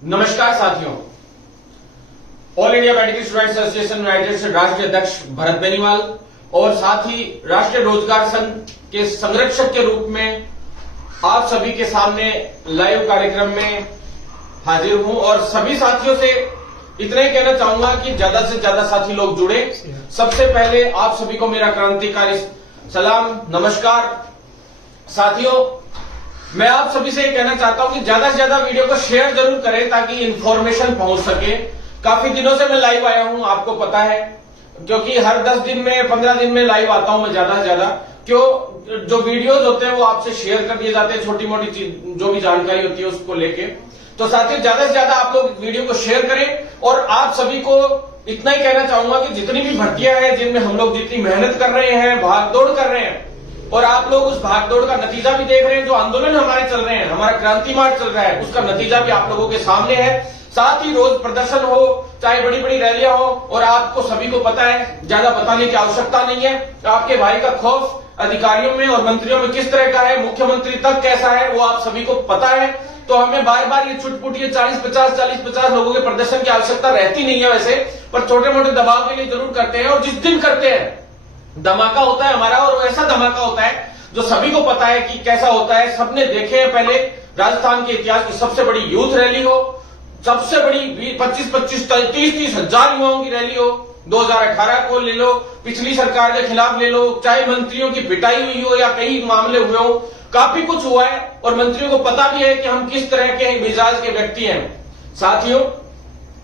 नमस्कार साथियों, all India medical students association United से राष्ट्रीय अध्यक्ष भरत बेनीवाल और साथ ही राष्ट्रीय रोजगार संघ के संरक्षक के रूप में आप सभी के सामने लाइव कार्यक्रम में हाजिर हूं और सभी साथियों से इतना ही कहना चाहूंगा कि ज्यादा से ज्यादा साथी लोग जुड़े। सबसे पहले आप सभी को मेरा क्रांतिकारी सलाम, नमस्कार। साथियों, मैं आप सभी से कहना चाहता हूं कि ज्यादा से ज्यादा वीडियो को शेयर जरूर करें ताकि इंफॉर्मेशन पहुंच सके। काफी दिनों से मैं लाइव आया हूं, आपको पता है, क्योंकि हर 10 दिन में 15 दिन में लाइव आता हूं मैं ज्यादा से ज्यादा। क्यों, जो वीडियोस होते हैं वो आपसे शेयर कर दिए जाते हैं, छोटी मोटी चीज जो भी जानकारी होती है उसको लेके। तो साथियों, ज्यादा से ज्यादा आप लोग वीडियो को शेयर करें और आप सभी को इतना ही कहना चाहूंगा कि जितनी भी भर्तियां हैं जिनमें हम लोग जितनी मेहनत कर रहे हैं, भाग दौड़ कर रहे हैं, और आप लोग उस भागदौड़ का नतीजा भी देख रहे हैं। जो आंदोलन हमारे चल रहे हैं, हमारा क्रांति मार्च चल रहा है, उसका नतीजा भी आप लोगों के सामने है। साथ ही रोज प्रदर्शन हो, चाहे बड़ी बड़ी रैलियां हो, और आपको सभी को पता है, ज्यादा बताने की आवश्यकता नहीं है। आपके भाई का खौफ अधिकारियों में और मंत्रियों में किस तरह का है, मुख्यमंत्री तक कैसा है, वो आप सभी को पता है। तो हमें बार बार ये छुटपुट ये 40-50 लोगों के प्रदर्शन की आवश्यकता रहती नहीं है वैसे, पर छोटे मोटे दबाव के लिए जरूर करते हैं। और जिस दिन करते हैं धमाका होता है हमारा, और वैसा धमाका होता है जो सभी को पता है कि कैसा होता है। सबने देखे हैं, पहले राजस्थान के इतिहास की सबसे बड़ी यूथ रैली हो, सबसे बड़ी 25-30 हजार युवाओं की रैली हो, 2018 को ले लो, पिछली सरकार के खिलाफ ले लो, चाहे मंत्रियों की पिटाई हुई हो या कई मामले हुए हो, काफी कुछ हुआ है और मंत्रियों को पता भी है कि हम किस तरह के मिजाज के व्यक्ति हैं। साथियों,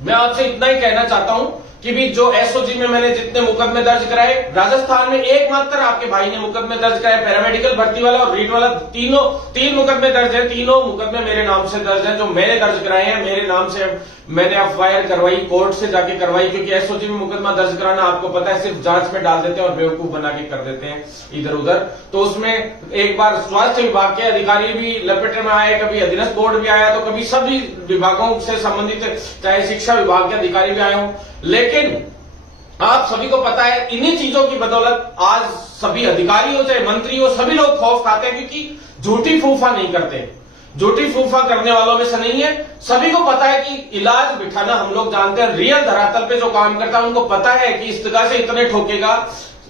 मैं आपसे इतना ही कहना चाहता हूं कि भी जो एसओजी में मैंने जितने मुकदमे दर्ज कराए, राजस्थान में एकमात्र आपके भाई ने मुकदमे दर्ज कराए, पैरामेडिकल भर्ती वाला और रीट वाला, तीन मुकदमे दर्ज है। तीनों मुकदमे मेरे नाम से दर्ज हैं, जो मैंने दर्ज कराए हैं, मेरे नाम से मैंने एफआईआर करवाई, कोर्ट से जाके करवाई। क्योंकि एसओजी में मुकदमा दर्ज कराना आपको पता है सिर्फ जांच में डाल देते हैं और बेवकूफ बना के कर देते हैं इधर उधर। तो उसमें एक बार स्वास्थ्य विभाग के अधिकारी भी लपेटे में आए, कभी अधीनस्थ बोर्ड भी आया, तो कभी सभी विभागों से संबंधित चाहे शिक्षा विभाग के अधिकारी भी आए हों। लेकिन आप सभी को पता है, इन्हीं चीजों की बदौलत आज सभी अधिकारी हो चाहे मंत्री हो, सभी लोग खौफ खाते हैं, क्योंकि झूठी फूफा नहीं करते। झूठी फूफा करने वालों में से नहीं है। सभी को पता है कि इलाज बिठाना हम लोग जानते हैं, रियल धरातल पे जो काम करता है उनको पता है कि इस जगह से इतने ठोकेगा।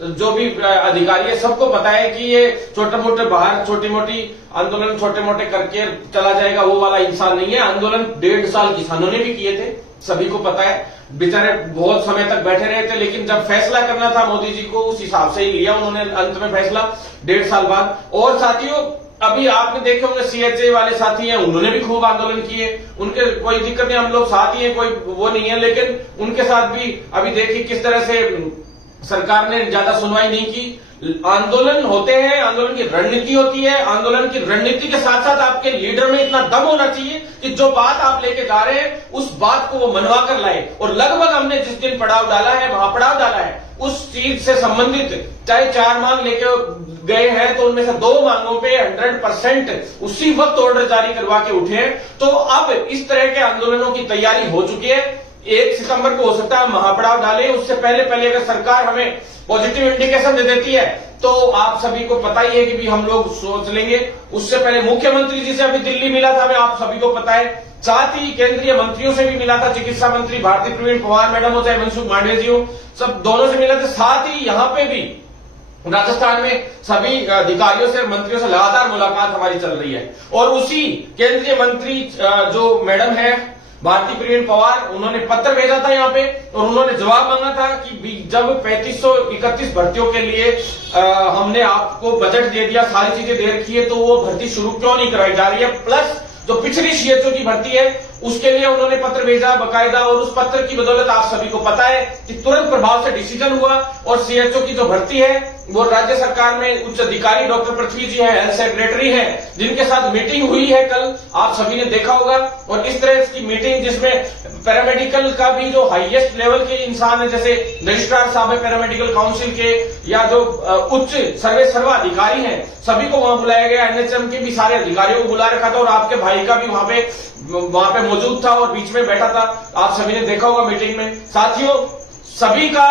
जो भी अधिकारी है सबको पता है कि ये छोटे मोटे बाहर छोटी मोटी आंदोलन छोटे मोटे करके चला जाएगा, वो वाला इंसान नहीं है। आंदोलन 1.5 साल किसानों ने भी किए थे, सभी को पता है। बेचारे बहुत समय तक बैठे रहे थे, लेकिन जब फैसला करना था मोदी जी को, उस हिसाब से ही लिया उन्होंने अंत में फैसला 1.5 साल बाद। और साथियों, अभी आपने देखे होंगे सीएचए वाले साथी हैं, उन्होंने भी खूब आंदोलन किए, उनके कोई दिक्कत नहीं, हम लोग साथी हैं, कोई वो नहीं है। लेकिन उनके साथ भी अभी देखिए किस तरह से सरकार ने ज्यादा सुनवाई नहीं की। आंदोलन होते हैं, आंदोलन की रणनीति होती है, आंदोलन की रणनीति के साथ साथ आपके लीडर में इतना दम होना चाहिए कि जो बात आप लेके जा रहे हैं उस बात को वो मनवा कर लाए। और लगभग हमने जिस दिन पड़ाव डाला है, वहां पड़ाव डाला है, उस चीज से संबंधित चाहे 4 मांग लेके गए हैं, तो उनमें से 2 मांगों पे 100% उसी वक्त ऑर्डर जारी करवा के उठे हैं। तो अब इस तरह के आंदोलनों की तैयारी हो चुकी है। 1 सितंबर को हो सकता है महापड़ाव डाले, उससे पहले अगर सरकार हमें पॉजिटिव इंडिकेशन दे देती है तो आप सभी को पता ही है कि भी हम लोग सोच लेंगे। उससे पहले मुख्यमंत्री जी से अभी दिल्ली मिला था, मैं आप सभी को पता है। साथ ही केंद्रीय मंत्रियों से भी मिला था, चिकित्सा मंत्री भारती प्रवीण पवार मैडम हो चाहे मनसुख मांडविया जी हो, सब दोनों से मिला था। साथ ही यहाँ पे भी राजस्थान में सभी अधिकारियों से मंत्रियों से लगातार मुलाकात हमारी चल रही है। और उसी केंद्रीय मंत्री जो मैडम है भारती प्रवीण पवार, उन्होंने पत्र भेजा था यहाँ पे और उन्होंने जवाब मांगा था कि जब 3531 भर्तियों के लिए हमने आपको बजट दे दिया, सारी चीजें दे रखी है, तो वो भर्ती शुरू क्यों नहीं कराई जा रही है। प्लस जो पिछली सीएचओ की भर्ती है उसके लिए उन्होंने पत्र भेजा बकायदा, और उस पत्र की बदौलत आप सभी को पता है कि तुरंत प्रभाव से डिसीजन हुआ और सीएचओ की जो भर्ती है वो राज्य सरकार में उच्च अधिकारी डॉक्टर पृथ्वी जी हैं, हेल्थ सेक्रेटरी हैं, जिनके साथ मीटिंग हुई है कल, आप सभी ने देखा होगा। और इस तरह की मीटिंग जिसमें पैरामेडिकल का भी जो हाईएस्ट लेवल के इंसान है, जैसे रजिस्ट्रार साहब है पैरामेडिकल काउंसिल के, या जो उच्च सर्वा अधिकारी हैं, सभी को वहां बुलाया गया। एनएचएम के भी सारे अधिकारियों को बुला रखा था और आपके भाई का भी वहां पे मौजूद था और बीच में बैठा था, आप सभी ने देखा होगा मीटिंग में। साथियों, सभी का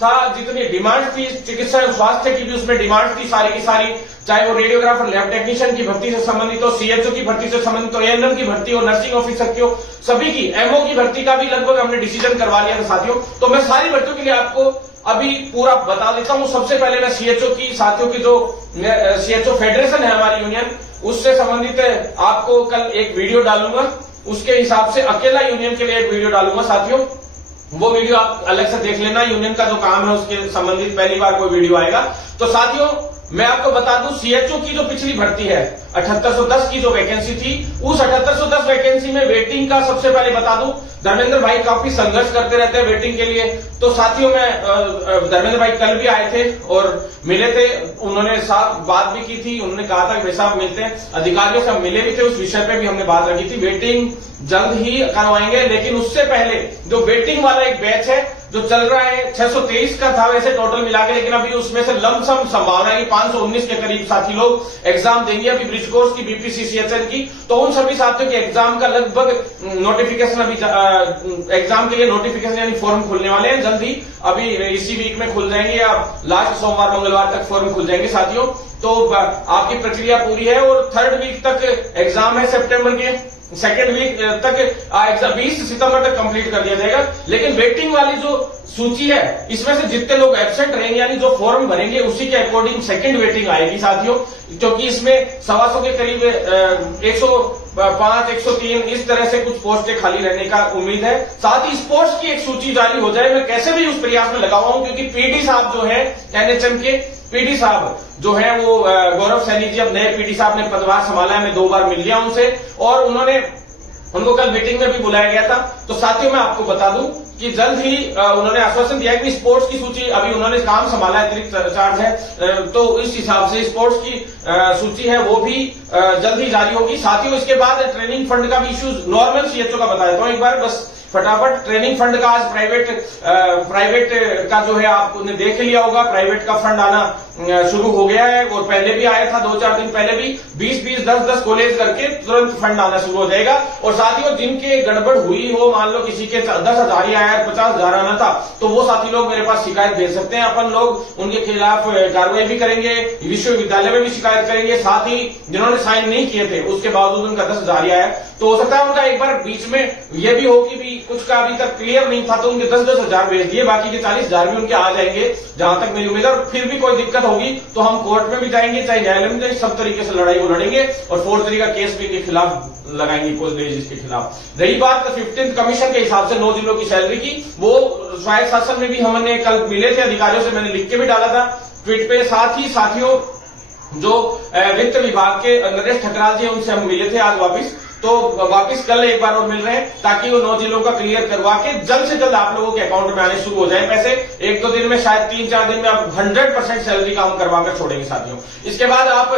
था जितनी डिमांड थी, चिकित्सा एवं स्वास्थ्य की भी उसमें डिमांड थी सारी की सारी, चाहे वो रेडियोग्राफर, लैब टेक्नीशियन की भर्ती से संबंधित हो, सीएचओ की भर्ती से संबंधित हो, एएनएम की भर्ती हो, नर्सिंग ऑफिसर की हो, सभी की, एमओ की भर्ती का भी लगभग हमने डिसीजन करवा लिया था साथियों। तो मैं सारी भर्तियों के लिए आपको अभी पूरा बता देता हूं। सबसे पहले मैं सीएचओ की, साथियों की जो सीएचओ फेडरेशन है हमारी यूनियन, उससे संबंधित आपको कल एक वीडियो डालूंगा, उसके हिसाब से अकेला यूनियन के लिए एक वीडियो डालूंगा साथियों। वो वीडियो आप अलग से देख लेना, यूनियन का जो काम है उसके संबंधित पहली बार कोई वीडियो आएगा। तो साथियों मैं आपको बता दूं, सीएचओ की जो पिछली भर्ती है 7810 की जो वैकेंसी थी, उस 7810 वैकेंसी में वेटिंग का सबसे पहले बता दूं, धर्मेंद्र भाई काफी संघर्ष करते रहते हैं वेटिंग के लिए। तो साथियों मैं धर्मेंद्र भाई कल भी आए थे और मिले थे, उन्होंने साथ बात भी की थी, उन्होंने कहा था कि भाई साहब मिलते हैं, अधिकारियों से हम मिले भी थे, उस विषय पे भी हमने बात रखी थी। वेटिंग जल्द ही करवाएंगे, लेकिन उससे पहले जो वेटिंग वाला एक बैच है जो चल रहा है, 623 का था वैसे टोटल मिला के, लेकिन अभी उसमें से लमसम संभावना है कि 519 के करीब साथी लोग एग्जाम देंगे अभी ब्रिज कोर्स की, बीपीसीसीएचएल की। तो उन सभी साथियों के एग्जाम का लगभग नोटिफिकेशन अभी एग्जाम के लिए नोटिफिकेशन यानी फॉर्म खुलने वाले हैं जल्दी, अभी इसी वीक में खुल जाएंगे या लास्ट सोमवार मंगलवार तक फॉर्म खुल जाएंगे साथियों। तो आपकी प्रक्रिया पूरी है और 3rd वीक तक एग्जाम है, सितंबर के 2nd वीक तक 20 सितंबर तक कंप्लीट कर दिया जाएगा। लेकिन वेटिंग वाली जो सूची है, इसमें से जितने लोग एब्सेंट रहेंगे यानी जो फॉर्म भरेंगे उसी के अकॉर्डिंग 2nd वेटिंग आएगी साथियों, क्योंकि इसमें 125 के करीब 105, 103 इस तरह से कुछ पोस्टें खाली रहने का उम्मीद है। साथ ही स्पोर्ट्स की एक सूची जारी हो जाए, मैं कैसे भी उस प्रयास में लगा हुआ हूं, क्योंकि पीडी साहब जो है एनएचएम के पीडी साहब जो है वो गौरव सैनी जी, अब नए पीडी साहब ने पदभार संभाला है, मैं 2 बार मिल लिया उनसे और उनको कल मीटिंग में भी बुलाया गया था। तो साथियों मैं आपको बता दूं कि जल्द ही उन्होंने आश्वासन दिया कि स्पोर्ट्स की सूची, अभी उन्होंने काम संभाला है, अतिरिक्त चार्ज है, तो इस हिसाब से स्पोर्ट्स की सूची है वो भी जल्द ही जारी होगी साथियों। इसके बाद ट्रेनिंग फंड का भी इश्यूज नॉर्मल सीएचओ का बता देता हूं एक बार बस फटाफट। ट्रेनिंग फंड का आज प्राइवेट का जो है आपने देख लिया होगा, प्राइवेट का फंड आना शुरू हो गया है और पहले भी आया था, 2-4 दिन पहले भी 20-20, 10-10 कॉलेज करके तुरंत फंड आना शुरू हो जाएगा। और साथियों जिनके गड़बड़ हुई हो, मान लो किसी के 10,000 ही आया, 50,000 आना था, तो वो साथी लोग मेरे पास शिकायत भेज सकते हैं, अपन लोग उनके खिलाफ कार्रवाई भी करेंगे, विश्वविद्यालय में भी शिकायत करेंगे। साथ ही जिन्होंने साइन नहीं किए थे उसके बावजूद उनका 10,000 आया, तो हो सकता है उनका एक बार बीच में ये भी हो कि भी कुछ का अभी तक क्लियर नहीं था, तो उनके 10-10 हजार भेज दिए, बाकी के 40,000 भी उनके आ जाएंगे जहां तक मेरी उम्मीद है। और फिर भी कोई दिक्कत होगी तो हम कोर्ट में भी जाएंगे, चाहे न्यायालय में जाएंगे, सब तरीके से लड़ाई को लड़ेंगे और फोर्जरी का केस भी के खिलाफ लगाएंगे, कॉलेज के खिलाफ। रही बात 15th कमीशन के हिसाब से 9 जिलों की सैलरी की, वो स्वायत्त शासन में भी हमने कल मिले थे अधिकारियों से, मैंने लिख के भी डाला था ट्वीट पे। साथ ही साथियों जो वित्त विभाग के नरेश ठकराल जी, उनसे हम मिले थे आज वापिस, तो वापिस कल एक बार और मिल रहे हैं ताकि वो 9 जिलों का क्लियर करवा के जल्द से जल्द आप लोगों के अकाउंट में आने शुरू हो जाए पैसे। 1-2 दिन में, शायद 3-4 दिन में आप 100% सैलरी का हम करवा कर छोड़ेंगे साथियों। इसके बाद आप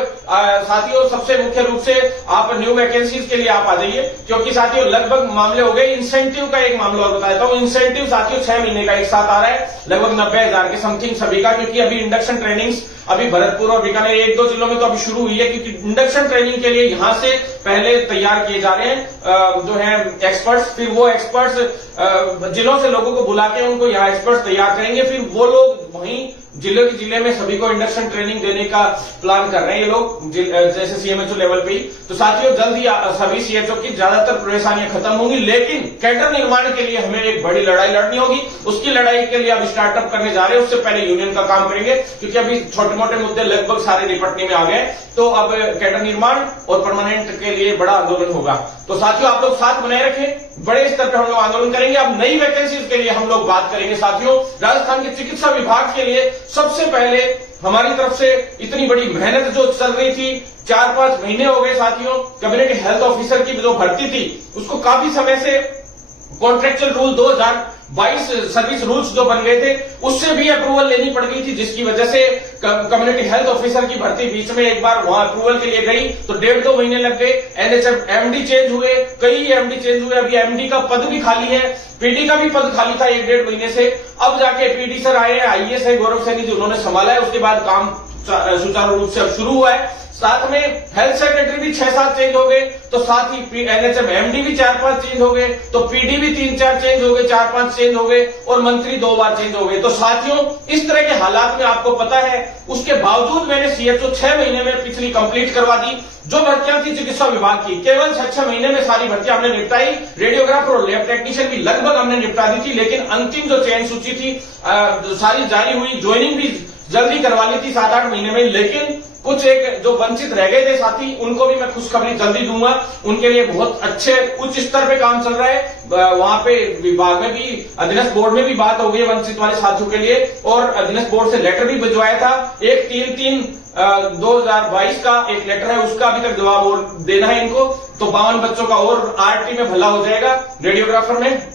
साथियों सबसे मुख्य रूप से आप न्यू वैकेंसीज के लिए आप आ जाइए, क्योंकि साथियों लगभग मामले हो गए। इंसेंटिव का एक मामला और बता देता हूं, इंसेंटिव साथियों 6 महीने का एक साथ आ रहा है, लगभग 90,000 के समथिंग सभी का, क्योंकि अभी इंडक्शन ट्रेनिंग्स अभी भरतपुर और बीकानेर 1-2 जिलों में तो अभी शुरू हुई है, क्योंकि इंडक्शन ट्रेनिंग के लिए यहां से पहले तैयार किए जा रहे हैं जो है एक्सपर्ट्स, फिर वो एक्सपर्ट्स जिलों से लोगों को बुला के उनको यहाँ एक्सपर्ट्स तैयार करेंगे, फिर वो लोग वहीं जिले में सभी को इंडक्शन ट्रेनिंग देने का प्लान कर रहे हैं ये लोग, जैसे सीएमएचओ लेवल पे ही। तो साथियों जल्द ही सभी सीएचओ की ज्यादातर परेशानियां खत्म होंगी, लेकिन कैडर निर्माण के लिए हमें एक बड़ी लड़ाई लड़नी होगी। उसकी लड़ाई के लिए अब स्टार्टअप करने जा रहे हैं, उससे पहले यूनियन का काम करेंगे, क्योंकि अभी छोटे मोटे मुद्दे लगभग सारे निपटने में आ गए। तो अब कैडर निर्माण और परमानेंट के लिए बड़ा आंदोलन होगा। तो साथियों आप लोग साथ बनाए रखें, बड़े स्तर पर हम लोग आंदोलन करेंगे। अब नई वैकेंसीज के लिए हम लोग बात करेंगे साथियों। राजस्थान के चिकित्सा विभाग के लिए सबसे पहले हमारी तरफ से इतनी बड़ी मेहनत जो चल रही थी, 4-5 महीने हो गए साथियों, कम्युनिटी हेल्थ ऑफिसर की जो भर्ती थी उसको काफी समय से कॉन्ट्रेक्चुअल रूल 2022 सर्विस रूल्स जो बन गए थे उससे भी अप्रूवल लेनी पड़ गई थी, जिसकी वजह से कम्युनिटी हेल्थ ऑफिसर की भर्ती बीच में एक बार वहां अप्रूवल के लिए गई तो 1.5-2 महीने लग गए। एनएचएम एमडी चेंज हुए, कई एमडी चेंज हुए, अभी एमडी का पद भी खाली है, पीडी का भी पद खाली था 1-1.5 महीने से। अब जाके पीडी सर आए हैं, आईएएस है गौरव सैनी जी, उन्होंने संभाला है, उसके बाद काम सुचारू रूप से अब शुरू हुआ है। साथ में हेल्थ सेक्रेटरी भी 6-7 चेंज हो गए, तो साथ ही एनएचएम एमडी भी 4-5 चेंज हो गए, तो पीडी भी 3-4 चेंज हो गए, 4-5 चेंज हो गए, और मंत्री 2 बार चेंज हो गए। तो साथियों, इस तरह के हालात में आपको पता है, उसके बावजूद मैंने सीएचओ 6 महीने में पिछली कंप्लीट करवा दी। जो भर्तियां थी चिकित्सा विभाग की, केवल 6 महीने में सारी भर्तियां हमने निपटाई। रेडियोग्राफर और लैब टेक्नीशियन भी लगभग हमने निपटा दी थी, लेकिन अंतिम जो चयन सूची थी सारी जारी हुई। ज्वाइनिंग भी जल्दी करवा ली थी 7-8 महीने में, लेकिन कुछ एक जो वंचित रह गए थे साथी, उनको भी मैं खुशखबरी जल्दी दूंगा। उनके लिए बहुत अच्छे उच्च स्तर पे काम चल रहा है। वहां पे विभाग में भी, अधीनस्थ बोर्ड में भी बात हो गई है वंचित वाले साथियों के लिए, और अधीनस्थ बोर्ड से लेटर भी भिजवाया था। एक 3/3/2022 का एक लेटर है, उसका अभी तक जवाब और देना है इनको। तो 52 बच्चों का और आरटी में भला हो जाएगा रेडियोग्राफर में।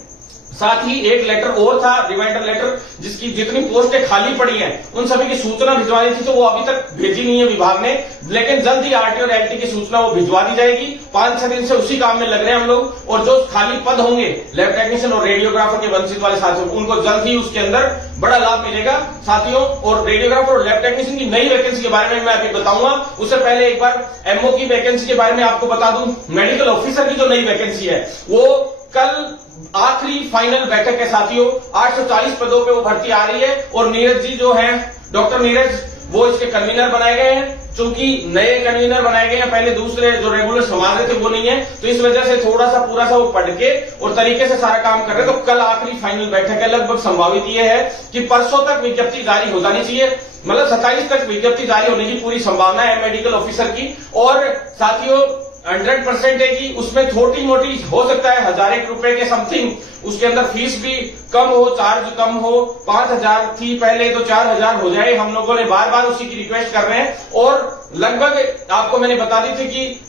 साथ ही एक लेटर और था, रिमाइंडर लेटर, जिसकी जितनी पोस्टें खाली पड़ी हैं उन सभी की सूचना भिजवानी थी, तो वो अभी तक भेजी नहीं है विभाग ने, लेकिन जल्द ही आरटी और एलटी की सूचना वो भिजवा दी जाएगी। 5-6 दिन से उसी काम में लग रहे हैं हम लोग। और जो खाली पद होंगे लैब टेक्नीशियन और रेडियोग्राफर के वंचित वाले साथियों, उनको जल्द ही उसके अंदर बड़ा लाभ मिलेगा साथियों। और रेडियोग्राफर और लैब टेक्नीशियन की नई वैकेंसी के बारे में मैं अभी बताऊंगा। उससे पहले एक बार एमओ की वैकेंसी के बारे में आपको बता दूं। मेडिकल ऑफिसर की जो नई वैकेंसी है, वो कल आखिरी फाइनल बैठक है साथियों। 840 पदों पे वो भर्ती आ रही है, और नीरज जी जो हैं, डॉक्टर नीरज, वो इसके कन्वीनर बनाए गए हैं। चूंकि नए कन्वीनर बनाए गए हैं, पहले दूसरे जो रेगुलर संभाल रहे थे वो नहीं है, तो इस वजह से थोड़ा सा पूरा सा वो पढ़ के और तरीके से सारा काम कर रहे हैं। तो कल आखिरी फाइनल बैठक है। लगभग संभावित ये है कि परसों तक विज्ञप्ति जारी हो जानी चाहिए, मतलब 27 तक विज्ञप्ति जारी होने की पूरी संभावना है मेडिकल ऑफिसर की। और साथियों 100% है कि उसमें छोटी मोटी हो सकता है 1000 रुपए के समथिंग, उसके अंदर फीस भी कम हो, चार्ज कम हो। 5000 थी पहले, तो 4000 हो जाए। हम लोगों ने बार बार उसी की रिक्वेस्ट कर रहे हैं, और लगभग आपको मैंने बता दी थी कि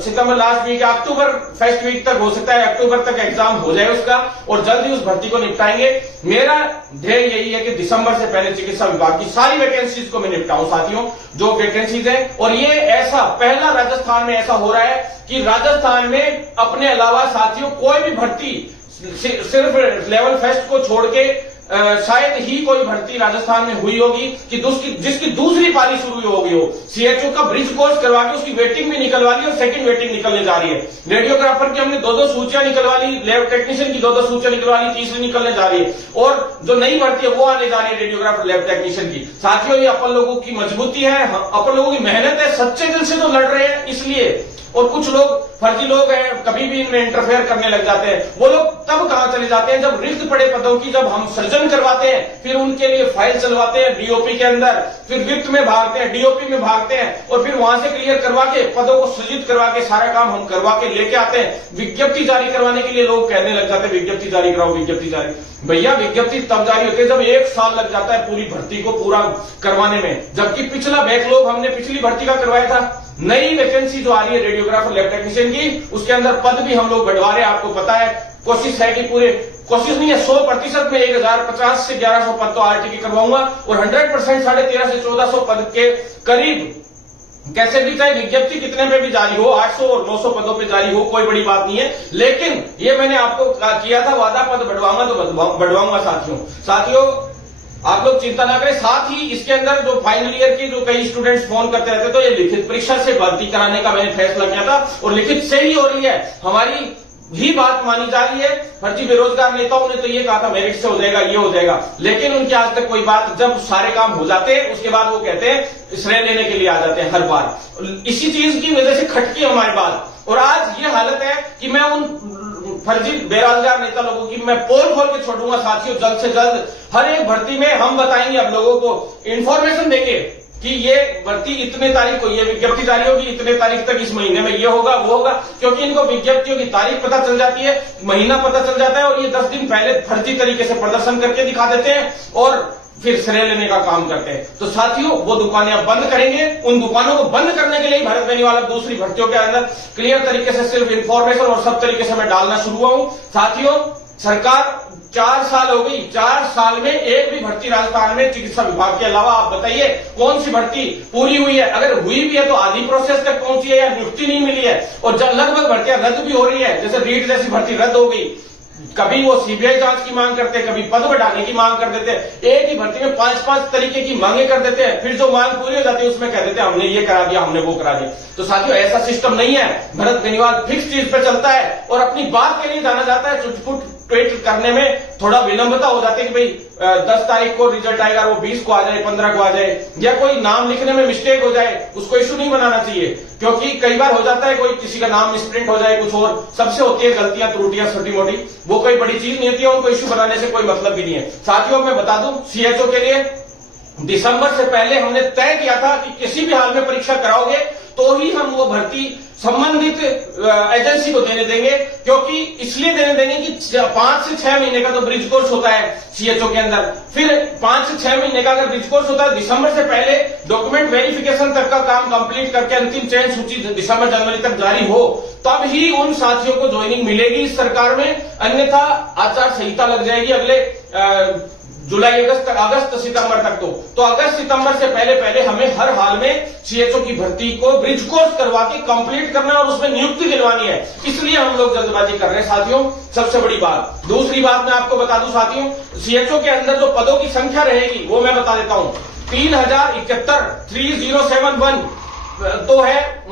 सितंबर लास्ट वीक, अक्टूबर फर्स्ट वीक तक हो सकता है, अक्टूबर तक एग्जाम हो जाए उसका, और जल्द ही उस भर्ती को निपटाएंगे। मेरा ध्येय यही है कि दिसंबर से पहले चिकित्सा विभाग की सारी वैकेंसीज को मैं निपटाऊं साथियों, जो वैकेंसीज है। और ये ऐसा पहला राजस्थान में ऐसा हो रहा है कि राजस्थान में अपने अलावा साथियों कोई भी भर्ती, सिर्फ लेवल फर्स्ट को छोड़ के शायद ही कोई भर्ती राजस्थान में हुई होगी कि जिसकी दूसरी पाली शुरू हो गई हो। सीएचओ का ब्रिज कोर्स करवा के उसकी वेटिंग भी निकलवा ली, और सेकंड वेटिंग निकलने जा रही है। रेडियोग्राफर की हमने 2-2 सूचियां निकलवा ली, लैब टेक्नीशियन की 2-2 सूचियां निकलवा ली, तीसरी निकलने जा रही है, और जो नई भर्ती है वो आने जा रही है रेडियोग्राफर लैब टेक्नीशियन की। साथियों, ये अपन लोगों की मजबूती है, अपन लोगों की मेहनत है, सच्चे दिल से तो लड़ रहे हैं इसलिए। और कुछ लोग फर्जी लोग हैं, कभी भी इनमें इंटरफेयर करने लग जाते हैं। वो लोग तब कहां चले जाते हैं, जब रिक्त पड़े पदों की जब हम सृजन करवाते हैं, फिर उनके लिए फाइल चलवाते हैं डीओपी के अंदर, फिर वित्त में भागते हैं, डीओपी में भागते हैं, और फिर वहां से क्लियर करवा के पदों को सृजित करवा के सारा काम हम करवा के लेके आते हैं। विज्ञप्ति जारी करवाने के लिए लोग कहने लग जाते हैं विज्ञप्ति जारी कराओ, विज्ञप्ति जारी। भैया, विज्ञप्ति तब जारी होती है जब 1 साल लग जाता है पूरी भर्ती को पूरा करवाने में, जबकि पिछला बैकलॉग हमने पिछली भर्ती का करवाया था। नई वैकेंसी जो आ रही है रेडियोग्राफर लैब टेक्नीशियन की, उसके अंदर पद भी हम लोग बढ़वा रहे हैं, आपको पता है। कोशिश है कि पूरे, कोशिश नहीं है, 100% में 1050 से 1100 पद तो आरटी की करवाऊंगा, और 100% 1350 से 1400 पद के करीब कैसे भी, चाहे विज्ञप्ति कितने पे भी जारी हो, 800 और 900 पदों पे जारी हो, कोई बड़ी बात नहीं है। लेकिन ये मैंने आपको किया था वादा, पद बढ़वाऊंगा तो बढ़वाऊंगा साथियों, आप लोग चिंता ना करें। साथ ही इसके अंदर जो फाइनल ईयर की जो कई स्टूडेंट्स फोन करते रहते, तो ये लिखित परीक्षा से भर्ती कराने का मैंने फैसला किया था, और लिखित से ही हो रही है, हमारी ही बात मानी जा रही है। फर्जी बेरोजगार नेताओं ने तो ये कहा था मेरिट से हो जाएगा, ये हो जाएगा, लेकिन उनकी आज तक कोई बात, जब सारे काम हो जाते हैं उसके बाद वो कहते हैं श्रेय लेने के लिए आ जाते हैं हर बार। इसी चीज की वजह से खटकी हमारी बात, और आज ये हालत है कि मैं उन फर्जी बेरोजगार नेता लोगों की मैं पोल खोल के छोड़ूंगा साथियों, जल्द से जल्द हर एक भर्ती में हम बताएंगे, आप लोगों को इंफॉर्मेशन देंगे कि ये भर्ती इतने तारीख को ये विज्ञप्ति जारी होगी, इतने तारीख तक इस महीने में ये होगा वो होगा, क्योंकि इनको विज्ञप्तियों की तारीख पता चल जाती है, महीना पता चल जाता है, और ये 10 दिन पहले फर्जी तरीके से प्रदर्शन करके दिखा देते हैं और फिर श्रेय लेने का काम करते हैं। तो साथियों, वो दुकानें अब बंद करेंगे। उन दुकानों को बंद करने के लिए भारत बेनीवाल दूसरी भर्तियों के अंदर क्लियर तरीके से सिर्फ इंफॉर्मेशन और सब तरीके से मैं डालना शुरू हुआ हूं साथियों। सरकार 4 साल हो गई, 4 साल में एक भी भर्ती राजस्थान में चिकित्सा विभाग के अलावा आप बताइए कौन सी भर्ती पूरी हुई है? अगर हुई भी है तो आधी प्रोसेस तक पहुंची है या नियुक्ति नहीं मिली है, और लगभग भर्तियां रद्द भी हो रही है, जैसे रीट जैसी भर्ती रद्द हो गई, कभी वो सीबीआई जांच की मांग करते हैं, कभी पद बढ़ाने की मांग कर देते हैं। एक ही भर्ती में 5-5 तरीके की मांगे कर देते हैं, फिर जो मांग पूरी हो जाती है उसमें कह देते हैं हमने ये करा दिया, हमने वो करा दिया। तो साथियों ऐसा सिस्टम नहीं है। भरत बेनीवाल फिक्स चीज पे चलता है और अपनी बात के लिए जाना जाता है। चुटपुट ट्वीट करने में थोड़ा विलंबता हो जाती है कि भाई 10 तारीख को रिजल्ट आएगा, वो 20 को आ जाए, 15 को आ जाए, या कोई नाम लिखने में मिस्टेक हो जाए, उसको इशू नहीं बनाना चाहिए। क्योंकि कई बार हो जाता है कोई किसी का नाम मिसप्रिंट हो जाए, कुछ और, सबसे होती है गलतियां त्रुटियां छोटी मोटी, वो कोई बड़ी चीज नहीं होती है, उनको इशू बनाने से कोई मतलब भी नहीं है। साथियों मैं बता दूं, सीएचओ के लिए दिसंबर से पहले हमने तय किया था कि किसी भी हाल में परीक्षा कराओगे तो ही हम वो भर्ती संबंधित एजेंसी को देने देंगे। क्योंकि इसलिए देने देंगे कि 5 से 6 महीने का तो ब्रिज कोर्स होता है सीएचओ के अंदर, फिर 5 से 6 महीने का अगर ब्रिज कोर्स होता है, दिसंबर से पहले डॉक्यूमेंट वेरिफिकेशन तक का काम कंप्लीट करके अंतिम चयन सूची दिसंबर जनवरी तक जारी हो, तब ही उन साथियों को ज्वाइनिंग मिलेगी इस सरकार में। अन्यथा आचार संहिता लग जाएगी अगले जुलाई अगस्त सितंबर तक। तो अगस्त सितंबर से पहले हमें हर हाल में सीएचओ की भर्ती को ब्रिज कोर्स करवा के कंप्लीट करना है और उसमें नियुक्ति दिलवानी है। इसलिए हम लोग जल्दबाजी कर रहे हैं साथियों। सबसे बड़ी बात, दूसरी बात मैं आपको बता दूं साथियों, सीएचओ के अंदर जो पदों की संख्या रहेगी वो मैं बता देता हूं। 3071 तो है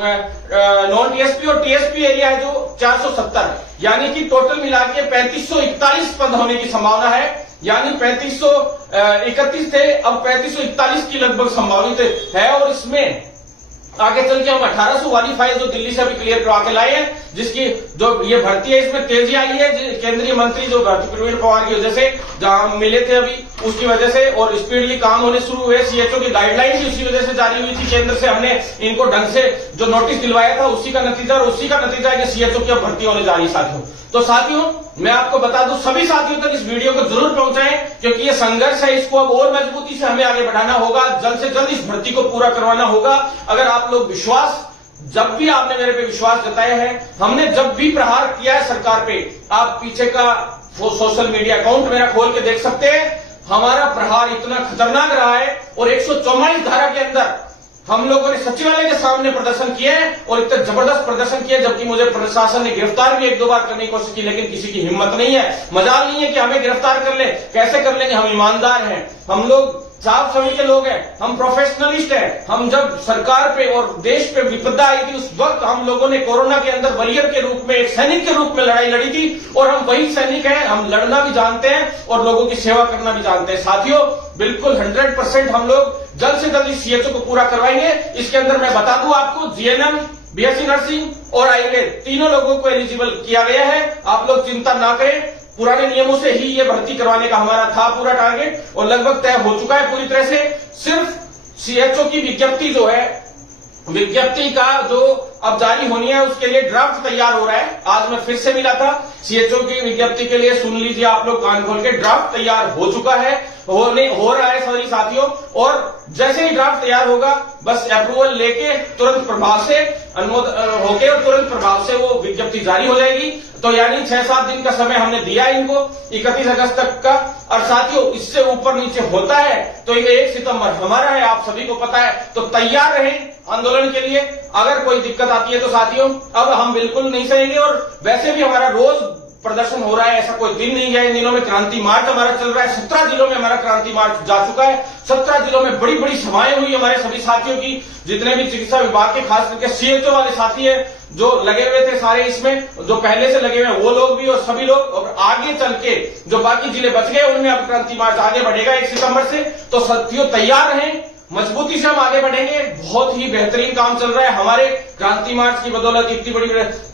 नॉन टीएसपी, और टीएसपी एरिया है जो 470, यानी कि टोटल मिला के 3541 पद होने की संभावना है। यानी 3531 थे, अब 3541 की लगभग संभावित है। और इसमें आगे चल के हम 1800 वाली फाइल जो दिल्ली से अभी क्लियर करवा के लाए हैं, जिसकी जो ये भर्ती है इसमें तेजी आई है केंद्रीय मंत्री जो प्रवीण पवार की वजह से, जहां मिले थे अभी उसकी वजह से, और स्पीडली काम होने शुरू हुए। सीएचओ की गाइडलाइन भी उसी वजह से जारी हुई थी केंद्र से, हमने इनको ढंग से जो नोटिस दिलवाया था उसी का नतीजा, और उसी का नतीजा है कि सीएचओ की भर्ती होने जा रही साथियों। तो साथियों मैं आपको बता दूं, सभी साथियों तक इस वीडियो को जरूर पहुंचाएं, क्योंकि ये संघर्ष है, इसको अब और मजबूती से हमें आगे बढ़ाना होगा। जल्द से जल्द इस भर्ती को पूरा करवाना होगा। अगर आप लोग विश्वास, जब भी आपने मेरे पे विश्वास जताया है, हमने जब भी प्रहार किया है सरकार पे, आप पीछे का सोशल मीडिया अकाउंट मेरा खोल के देख सकते हैं। हमारा प्रहार इतना खतरनाक रहा है, और 144 धारा के अंदर हम लोगों ने सचिवालय के सामने प्रदर्शन किए और इतना जबरदस्त प्रदर्शन किया, जबकि मुझे प्रशासन ने गिरफ्तार भी 1-2 बार करने की कोशिश की, लेकिन किसी की हिम्मत नहीं है, मजाल नहीं है कि हमें गिरफ्तार कर ले। कैसे कर लेंगे? हम ईमानदार हैं, हम लोग साफ समझ के लोग हैं, हम प्रोफेशनलिस्ट हैं। हम जब सरकार पे और देश पे विपदा आई थी, उस वक्त हम लोगों ने कोरोना के अंदर वॉरियर के रूप में, एक सैनिक के रूप में लड़ाई लड़ी थी, और हम वही सैनिक हैं। हम लड़ना भी जानते हैं और लोगों की सेवा करना भी जानते हैं। साथियों बिल्कुल 100% हम लोग जल्द से जल्द इस सीएचओ को पूरा करवाएंगे। इसके अंदर मैं बता दूं आपको, जीएनएम, बीएससी नर्सिंग और आयुर्वेद तीनों लोगों को एलिजिबल किया गया है। आप लोग चिंता ना करें, पुराने नियमों से ही ये भर्ती करवाने का हमारा था पूरा टारगेट, और लगभग तय हो चुका है पूरी तरह से। सिर्फ सीएचओ की विज्ञप्ति जो है, विज्ञप्ति का जो अब जारी होनी है, उसके लिए ड्राफ्ट तैयार हो रहा है। आज मैं फिर से मिला था सीएचओ की विज्ञप्ति के लिए, सुन लीजिए आप लोग कान खोल के, ड्राफ्ट तैयार हो चुका है, हो रहा है सॉरी साथियों। और जैसे ही ड्राफ्ट तैयार होगा, बस अप्रूवल लेके तुरंत प्रभाव से अनुमोदन होके और तुरंत प्रभाव से वो विज्ञप्ति जारी हो जाएगी। तो यानी 6-7 दिन का समय हमने दिया इनको, 31 अगस्त तक का। और साथियों इससे ऊपर नीचे होता है तो ये 1 सितंबर हमारा है, आप सभी को पता है। तो तैयार रहें आंदोलन के लिए। अगर कोई दिक्कत आती है तो साथियों अब हम बिल्कुल नहीं सहेंगे, और वैसे भी हमारा रोज प्रदर्शन हो रहा है, ऐसा कोई दिन नहीं गया इन दिनों में। क्रांति मार्च हमारा चल रहा है, 17 जिलों में हमारा क्रांति मार्च जा चुका है। 17 जिलों में बड़ी बड़ी सभाएं हुई हमारे सभी साथियों की, जितने भी चिकित्सा विभाग के, खास करके सीएचओ वाले साथी हैं जो लगे हुए थे सारे इसमें, जो पहले से लगे हुए हैं वो लोग भी और सभी लोग। और आगे चल के जो बाकी जिले बच गए उनमें अब क्रांति मार्च आगे बढ़ेगा 1 सितंबर से। तो साथियों तैयार रहें, मजबूती से हम आगे बढ़ेंगे। बहुत ही बेहतरीन काम चल रहा है हमारे क्रांति मार्च की बदौलत, इतनी बड़ी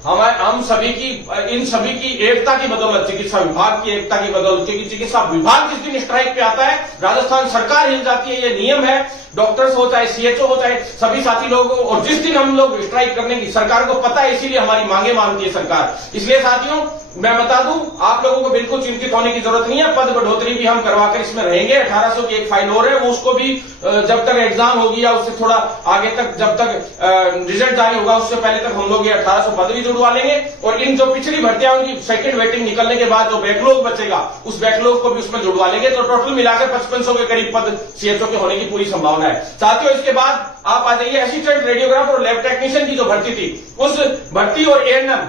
हम सभी की, इन सभी की एकता की बदौलत, चिकित्सा विभाग की एकता की बदौलत। क्योंकि चिकित्सा विभाग जिस दिन स्ट्राइक पे आता है, राजस्थान सरकार हिल जाती है, ये नियम है। डॉक्टर्स हो चाहे सीएचओ हो चाहे सभी साथी लोगों, और जिस दिन हम लोग स्ट्राइक करने की सरकार को पता है, इसीलिए हमारी मांगे मानती है सरकार। इसलिए साथियों मैं बता दूं, आप लोगों को बिल्कुल चिंतित होने की जरूरत नहीं है। पद बढ़ोतरी भी हम करवाकर इसमें रहेंगे। 1800 की एक फाइल और है, उसको भी जब तक एग्जाम होगी या उससे थोड़ा आगे तक, जब तक रिजल्ट जारी होगा उससे पहले तक हम लोग ये 1800 पद भी जुड़वा लेंगे। और इन जो पिछली भर्तियां उनकी सेकंड वेटिंग निकलने के बाद जो बैकलॉग बचेगा, उस बैकलॉग को भी उसमें जुड़वा लेंगे। तो टोटल मिलाकर 5500 के करीब पद सीएचओ के होने की पूरी संभावना है साथियों। इसके बाद आप आ जाइए असिस्टेंट रेडियोग्राफर और लैब टेक्नीशियन की जो भर्ती थी, उस भर्ती और एएनएम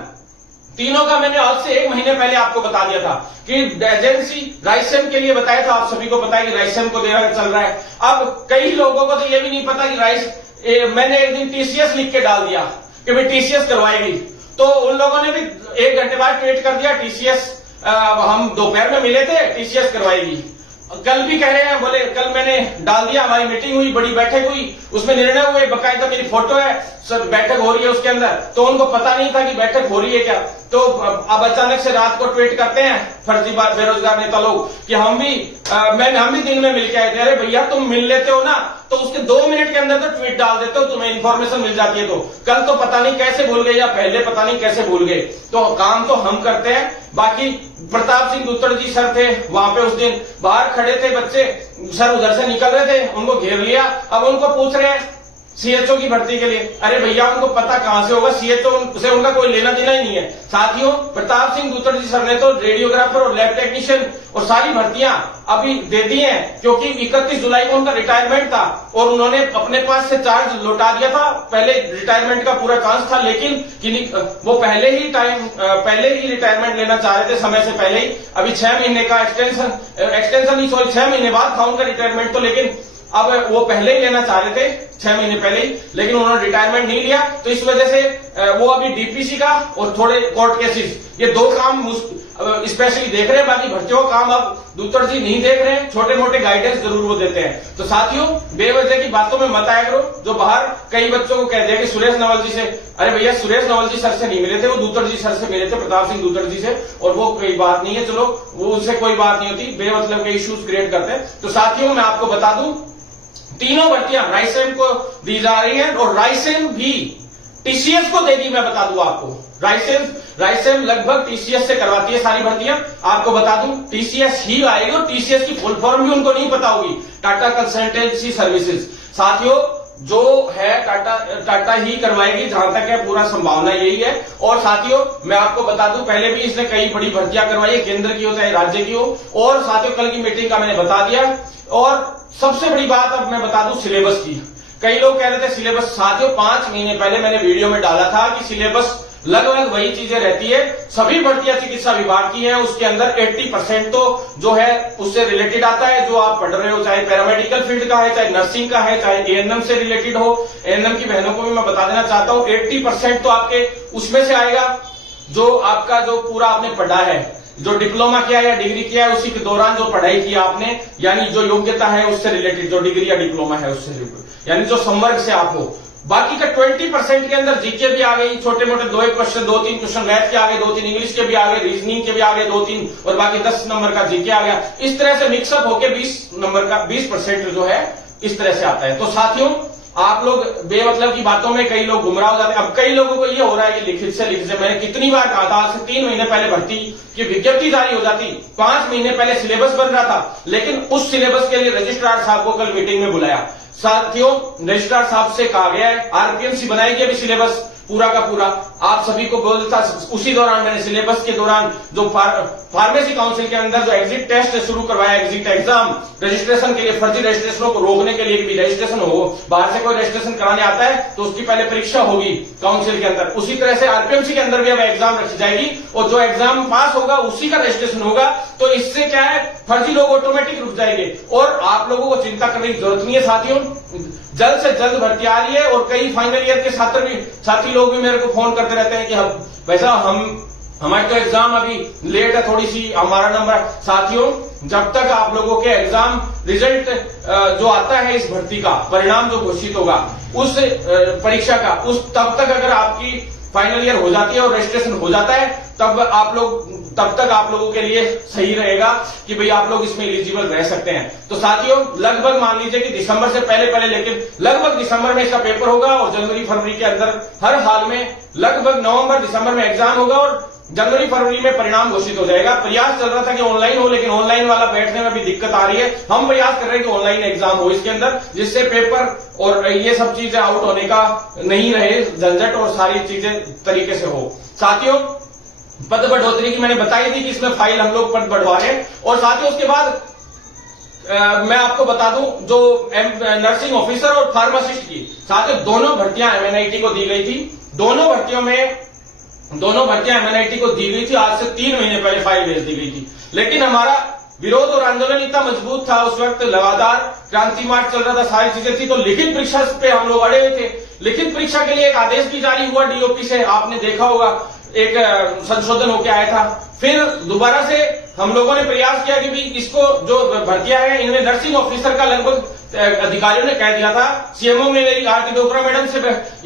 तीनों का मैंने आज से 1 महीने पहले आपको बता दिया था कि एजेंसी राइसेम के लिए बताया था, आप सभी को पता है कि राइसेम को देना चल रहा है। अब कई लोगों को तो ये भी नहीं पता कि मैंने एक दिन टीसीएस लिख के डाल दिया कि भाई टीसीएस करवाएगी, तो उन लोगों ने भी 1 घंटे बाद ट्वीट कर दिया टीसीएस हम दोपहर में मिले थे, टीसीएस करवाएगी। कल भी कह रहे हैं, बोले कल मैंने डाल दिया, हमारी मीटिंग हुई, बड़ी बैठक हुई, उसमें निर्णय हुए, बकायदा मेरी फोटो है, सर बैठक हो रही है उसके अंदर, तो उनको पता नहीं था कि बैठक हो रही है क्या। तो अब अचानक से रात को ट्वीट करते हैं फर्जी बेरोजगार नेता लोग कि हम भी दिन में मिल के आए थे। अरे भैया तुम मिल लेते हो ना, तो उसके 2 मिनट के अंदर तो ट्वीट डाल देते हो, तुम्हें इंफॉर्मेशन मिल जाती है। तो कल तो पता नहीं कैसे भूल गए, या पहले पता नहीं कैसे भूल गए। तो काम तो हम करते हैं। बाकी प्रताप सिंह दुत्तड़ जी सर थे वहां पे, उस दिन बाहर खड़े थे बच्चे, सर उधर से निकल रहे थे, उनको घेर लिया। अब उनको पूछ रहे हैं सीएचओ की भर्ती के लिए। अरे भैया उनको पता कहां से होगा, सीएचओ से उनका कोई लेना देना ही नहीं है। साथियों, प्रताप सिंह दुत्तड़ जी सर ने तो रेडियोग्राफर और लैब टेक्नीशियन और सारी भर्तियां अभी दे दी हैं, क्योंकि 31 जुलाई को उनका रिटायरमेंट था और उन्होंने अपने पास से चार्ज लौटा दिया था। पहले रिटायरमेंट का पूरा चांस था, लेकिन वो पहले ही रिटायरमेंट लेना चाह रहे थे, समय से पहले ही। अभी 6 महीने का एक्सटेंशन नहीं, सॉरी 6 महीने बाद था उनका रिटायरमेंट, तो लेकिन अब वो पहले ही लेना चाह रहे थे 6 महीने पहले ही, लेकिन उन्होंने रिटायरमेंट नहीं लिया। तो इस वजह से वो अभी डीपीसी का और थोड़े कोर्ट केसेस, ये 2 काम स्पेशली देख रहे हैं। बाकी भर्तियों का काम अब दुत्तड़ जी नहीं देख रहे हैं, छोटे मोटे गाइडेंस जरूर वो देते हैं। तो साथियों, बेवजह की बातों में मत आया करो। जो बाहर कई बच्चों को कह दिया कि सुरेश नवल जी से, अरे भैया सुरेश नवल जी सर से नहीं मिले थे, वो दुत्तड़ जी सर से मिले थे, प्रताप सिंह दुत्तड़ जी से, और वो कोई बात नहीं है, चलो वो उनसे कोई बात नहीं होती, बेमतलब के इश्यूज क्रिएट करते हैं। तो साथियों, मैं आपको बता दूं, तीनों भर्तियां राइसेम को दी जा रही हैं और राइसेम भी टीसीएस को देगी। मैं बता दूं आपको, राइसेम लगभग टीसीएस से करवाती है सारी भर्तियां। आपको बता दूं, टीसीएस ही आएगी और टीसीएस की फुल फॉर्म भी उनको नहीं पता होगी, टाटा कंसल्टेंसी सर्विसेज। साथियों, जो है टाटा ही करवाएगी, जहां तक है पूरा संभावना यही है। और साथियों, मैं आपको बता दूं, पहले भी इसने कई बड़ी भर्तियां करवाई है, केंद्र की हो चाहे राज्य की हो। और साथियों, कल की मीटिंग का मैंने बता दिया। और सबसे बड़ी बात अब मैं बता दूं सिलेबस की। कई लोग कह रहे थे सिलेबस, साथियों 5 महीने पहले मैंने वीडियो में डाला था कि सिलेबस लगभग वही चीजें रहती है। सभी भर्तियां चिकित्सा विभाग की हैं, उसके अंदर 80% तो जो है उससे रिलेटेड आता है, जो आप पढ़ रहे हो, चाहे पैरामेडिकल फील्ड का है, चाहे नर्सिंग का है, चाहे एएनएम से रिलेटेड हो। एएनएम की बहनों को भी मैं बता देना चाहता हूं, 80% तो आपके उसमें से आएगा, जो आपका जो पूरा आपने पढ़ा है, जो डिप्लोमा किया या डिग्री किया है, उसी के दौरान जो पढ़ाई की आपने, यानी जो योग्यता है उससे रिलेटेड, जो डिग्री या डिप्लोमा है उससे रिलेटेड, यानी जो संवर्ग से आप हो। बाकी का 20% के अंदर जीके भी आ गई, छोटे मोटे 2-3 क्वेश्चन मैथ के आ गए, 2-3 इंग्लिश के भी आ गए, रीजनिंग के भी आ गए 2-3, और बाकी 10 नंबर का जीके आ गया। इस तरह से मिक्सअप होके 20 नंबर का 20% जो है इस तरह से आता है। तो साथियों, आप लोग बेमतलब की बातों में कई लोग गुमराह हो जाते हैं। अब कई लोगों को ये हो रहा है कि लिखित से मैंने कितनी बार कहा था, आज से 3 महीने पहले भर्ती की विज्ञप्ति जारी हो जाती, 5 महीने पहले सिलेबस बन रहा था, लेकिन उस सिलेबस के लिए रजिस्ट्रार साहब को कल मीटिंग में बुलाया। साथियों, रजिस्ट्रार साहब से कहा गया है आरपीएमसी बनाएगी अभी सिलेबस पूरा का पूरा। आप सभी को बोलता, उसी दौरान मैंने सिलेबस के दौरान जो फार्मेसी काउंसिल के अंदर जो एग्जिट टेस्ट शुरू करवाया, एग्जिट एग्जाम रजिस्ट्रेशन के लिए, फर्जी रजिस्ट्रेशनों को रोकने के लिए कि रजिस्ट्रेशन हो, बाहर से कोई रजिस्ट्रेशन कराने आता है तो उसकी पहले परीक्षा होगी काउंसिल के अंदर, उसी तरह से आरपीएमसी के अंदर भी अब एग्जाम रखी जाएगी, और जो एग्जाम पास होगा उसी का रजिस्ट्रेशन होगा। तो इससे क्या है, फर्जी लोग ऑटोमेटिक रुक जाएंगे और आप लोगों को चिंता करने की जरूरत नहीं है। साथियों, जल्द से जल्द भर्ती आ रही है, और कई फाइनल ईयर के साथी लोग भी मेरे को फोन करते रहते हैं कि वैसा हमारे तो एग्जाम अभी लेट है थोड़ी सी, हमारा नंबर। साथियों, जब तक आप लोगों के एग्जाम रिजल्ट जो आता है, इस भर्ती का परिणाम जो घोषित होगा उस परीक्षा का, तब तक अगर आपकी फाइनल ईयर हो जाती है और रजिस्ट्रेशन हो जाता है, तब तक आप लोगों के लिए सही रहेगा कि भाई आप लोग इसमें एलिजिबल रह सकते हैं। तो साथियों, लगभग मान लीजिए कि दिसंबर से पहले, लेकिन लगभग दिसंबर में इसका पेपर होगा, और जनवरी फरवरी के अंदर हर हाल में लगभग नवंबर दिसंबर में एग्जाम होगा, और जनवरी फरवरी में परिणाम घोषित हो जाएगा। प्रयास चल रहा था कि ऑनलाइन हो, लेकिन ऑनलाइन वाला बैठने में भी दिक्कत आ रही है। हम प्रयास कर रहे हैं कि ऑनलाइन एग्जाम हो इसके अंदर, जिससे पेपर और ये सब चीजें आउट होने का नहीं रहे झंझट, और सारी चीजें तरीके से हो। साथियों, पद बढ़ोतरी की मैंने बताई थी कि इसमें फाइल हम लोग पद बढ़वा रहे हैं। और साथियों, उसके बाद मैं आपको बता दूं, जो नर्सिंग ऑफिसर और फार्मासिस्ट की, साथियों दोनों भर्तियां एमएनआईटी को दी गई थी। दोनों भर्तियों में दोनों भर्तियां एमएनआईटी को दी गई थी। आज से 3 महीने पहले फाइल भेज दी गई थी, लेकिन हमारा विरोध और आंदोलन इतना मजबूत था उस वक्त, लगातार क्रांति मार्च चल रहा था, सारी चीजें थी, तो लिखित परीक्षा पे हम लोग अड़े हुए थे। लिखित परीक्षा के लिए एक आदेश भी जारी हुआ डीओपी से, आपने देखा होगा, एक संशोधन होकर आया था। फिर दोबारा से हम लोगों ने प्रयास किया कि भी इसको जो भर्तियां हैं इनमें नर्सिंग ऑफिसर का लगभग अधिकारियों ने कह दिया था। सीएमओ में मेरी आरती डोगरा मैडम से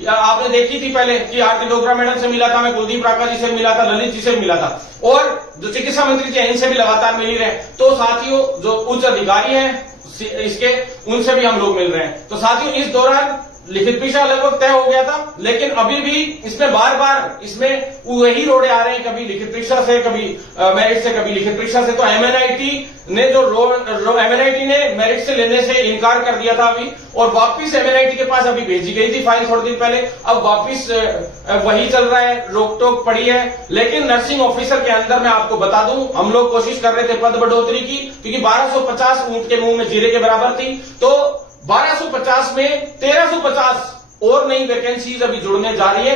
आपने देखी थी पहले कि आरती डोगरा मैडम से मिला था, मैं कुलदीप राका जी से मिला था, ललित जी से मिला था, और जो चिकित्सा मंत्री जी इनसे भी लगातार मिल ही रहे। तो साथियों जो उच्च अधिकारी हैं इसके, उनसे भी हम लोग मिल रहे हैं। तो साथियों इस दौरान लिखित परीक्षा लगभग तय हो गया था, लेकिन अभी भी इसमें बार बार इसमें वही रोड़े आ रहे हैं, कभी लिखित परीक्षा से, कभी मेरिट से, कभी लिखित परीक्षा से। तो एमएनआईटी ने एमएनआईटी ने मेरिट से लेने से इनकार कर दिया था अभी, और वापिस एमएनआईटी के पास अभी भेजी गई थी फाइल थोड़े दिन पहले। अब वापिस वही चल रहा है, रोक टोक पड़ी है। लेकिन नर्सिंग ऑफिसर के अंदर मैं आपको बता दूं, हम लोग कोशिश कर रहे थे पद बढ़ोतरी की, क्योंकि 1250 ऊंट के मुंह में जीरे के बराबर थी। तो 1250 में 1350 और नई वैकेंसीज अभी जुड़ने जा रही है।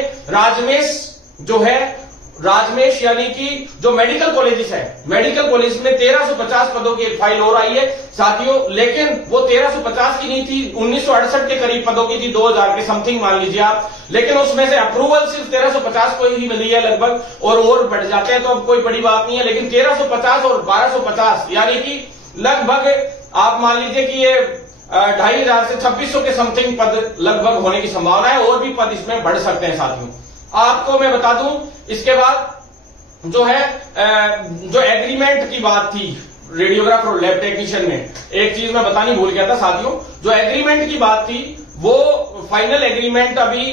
राजमेश यानी कि जो मेडिकल कॉलेजेस है, मेडिकल कॉलेज में 1350 पदों की एक फाइल और आई है साथियों। लेकिन वो 1350 की नहीं थी, 1968 के करीब पदों की थी, 2000 के समथिंग मान लीजिए आप। लेकिन उसमें से अप्रूवल सिर्फ 1350 को ही मिली है लगभग, और बढ़ जाते हैं तो अब कोई बड़ी बात नहीं है। लेकिन 1350 और 1250 यानी कि लगभग आप मान लीजिए कि ये 2500 से 2600 के समथिंग पद लगभग होने की संभावना है, और भी पद इसमें बढ़ सकते हैं साथियों। आपको मैं बता दूं, इसके बाद जो है जो एग्रीमेंट की बात थी रेडियोग्राफर और लैब टेक्नीशियन में, एक चीज मैं बतानी भूल गया था साथियों, जो एग्रीमेंट की बात थी वो फाइनल एग्रीमेंट अभी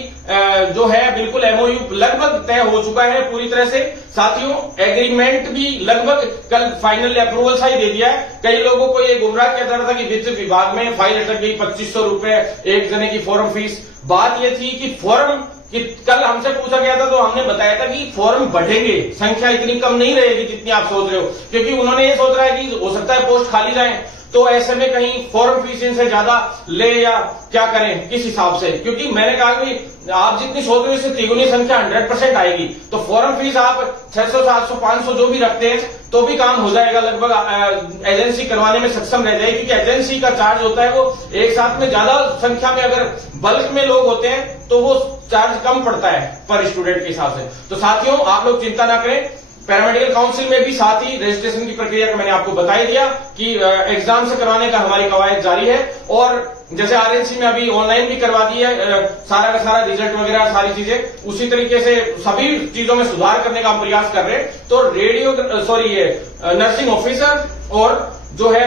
जो है बिल्कुल एमओयू लगभग तय हो चुका है पूरी तरह से साथियों। एग्रीमेंट भी लगभग कल फाइनल अप्रूवल सा ही दे दिया है। कई लोगों को ये गुमराह किया जा रहा था कि वित्त विभाग में फाइल अटक गई, 2500 रुपए एक जने की फॉर्म फीस। बात ये थी कि फॉर्म कि कल हमसे पूछा गया था तो हमने बताया था कि फॉर्म बढ़ेंगे, संख्या इतनी कम नहीं रहेगी जितनी आप सोच रहे हो, क्योंकि उन्होंने ये सोच रहा है कि हो सकता है पोस्ट खाली जाए, तो ऐसे में कहीं फॉर्म फीस इनसे ज्यादा ले या क्या करें किस हिसाब से। क्योंकि मैंने कहा कि आप जितनी सोच रहे हो इससे तिगुनी संख्या 100% आएगी, तो फॉर्म फीस आप 600, 700, 500 जो भी रखते हैं तो भी काम हो जाएगा, लगभग एजेंसी करवाने में सक्षम रह जाएगी। क्योंकि एजेंसी का चार्ज होता है वो एक साथ में ज्यादा संख्या में अगर बल्क में लोग होते हैं तो वो चार्ज कम पड़ता है पर स्टूडेंट के हिसाब से। तो साथियों आप लोग चिंता ना करें, पैरामेडिकल काउंसिल में भी साथ ही रजिस्ट्रेशन की प्रक्रिया का मैंने आपको बता ही दिया कि एग्जाम से करवाने का हमारी कवायद जारी है। और जैसे आरएनसी में अभी ऑनलाइन भी करवा दी है सारा का सारा रिजल्ट वगैरह सारी चीजें, उसी तरीके से सभी चीजों में सुधार करने का हम प्रयास कर रहे हैं। तो नर्सिंग ऑफिसर और जो है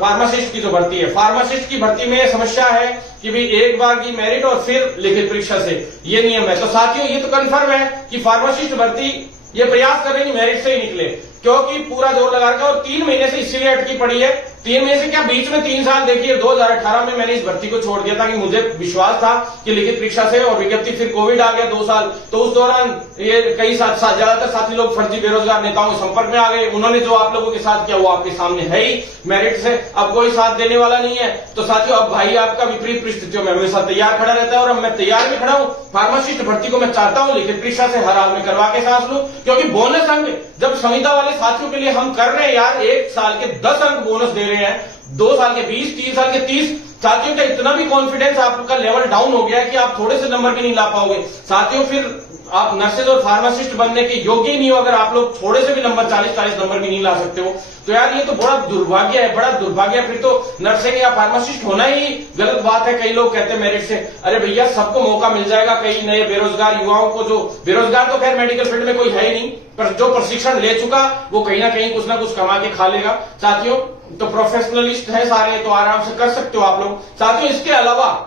फार्मासिस्ट की जो भर्ती है, फार्मासिस्ट की भर्ती में समस्या है कि भी एक बार की मेरिट और फिर लिखित परीक्षा से ये नियम है। तो साथियों ये तो कंफर्म है कि फार्मासिस्ट भर्ती ये प्रयास कर रहे हैं मेरिट से ही निकले, क्योंकि पूरा जोर लगा रखा है। और 3 महीने से इसीलिए अटकी पड़ी है। 3 महीने से क्या, बीच में 3 साल देखिए 2018 में मैंने इस भर्ती को छोड़ दिया था कि मुझे विश्वास था कि लिखित परीक्षा से, और विज्ञप्ति फिर कोविड आ गया 2 साल, तो उस दौरान ये कई ज्यादातर साथी लोग फर्जी बेरोजगार नेताओं के संपर्क में आ गए। उन्होंने जो आप लोगों के साथ किया वो आपके सामने है ही, मेरिट से अब कोई साथ देने वाला नहीं है। तो साथियों अब भाई आपका विपरीत परिस्थितियों में हमेशा तैयार खड़ा रहता है, और अब मैं तैयार भी खड़ा हूं। फार्मासिस्ट भर्ती को मैं चाहता हूं लिखित परीक्षा से हर हाल में करवा के सांस लूं, क्योंकि बोनस अंक जब संविदा वाले साथियों के लिए हम कर रहे हैं यार, 1 साल के 10 अंक बोनस दे रहे हैं, 2 साल के 20, 3 साल के 30। साथियों का इतना भी कॉन्फिडेंस आपका लेवल डाउन हो गया है कि आप थोड़े से नंबर भी नहीं ला पाओगे साथियों, फिर आप नर्सेज और फार्मासिस्ट बनने के योग्य ही नहीं हो अगर आप लोग थोड़े से भी नंबर 40-40 नंबर भी नहीं ला सकते हो। तो यार ये तो बड़ा दुर्भाग्य है, बड़ा दुर्भाग्य है। फिर तो नर्सिंग या फार्मासिस्ट होना ही गलत बात है। कई लोग कहते हैं मेरिट से, अरे भैया सबको मौका मिल जाएगा। कई नए बेरोजगार युवाओं को, जो बेरोजगार तो खैर मेडिकल फील्ड में कोई है ही नहीं, पर जो प्रशिक्षण ले चुका वो कहीं ना कहीं कुछ ना कुछ कमा के खा लेगा साथियों। तो प्रोफेशनलिस्ट है सारे, तो आराम से कर सकते हो आप लोग साथियों। इसके अलावा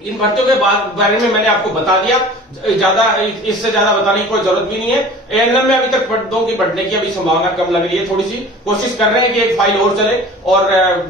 इन भर्तियों के बारे में मैंने आपको बता दिया, ज्यादा इससे ज्यादा बताने की कोई जरूरत भी नहीं है। एएनएम में अभी तक पदों की बढ़ने की अभी संभावना कम लग रही है, थोड़ी सी कोशिश कर रहे हैं कि एक फाइल और चले, और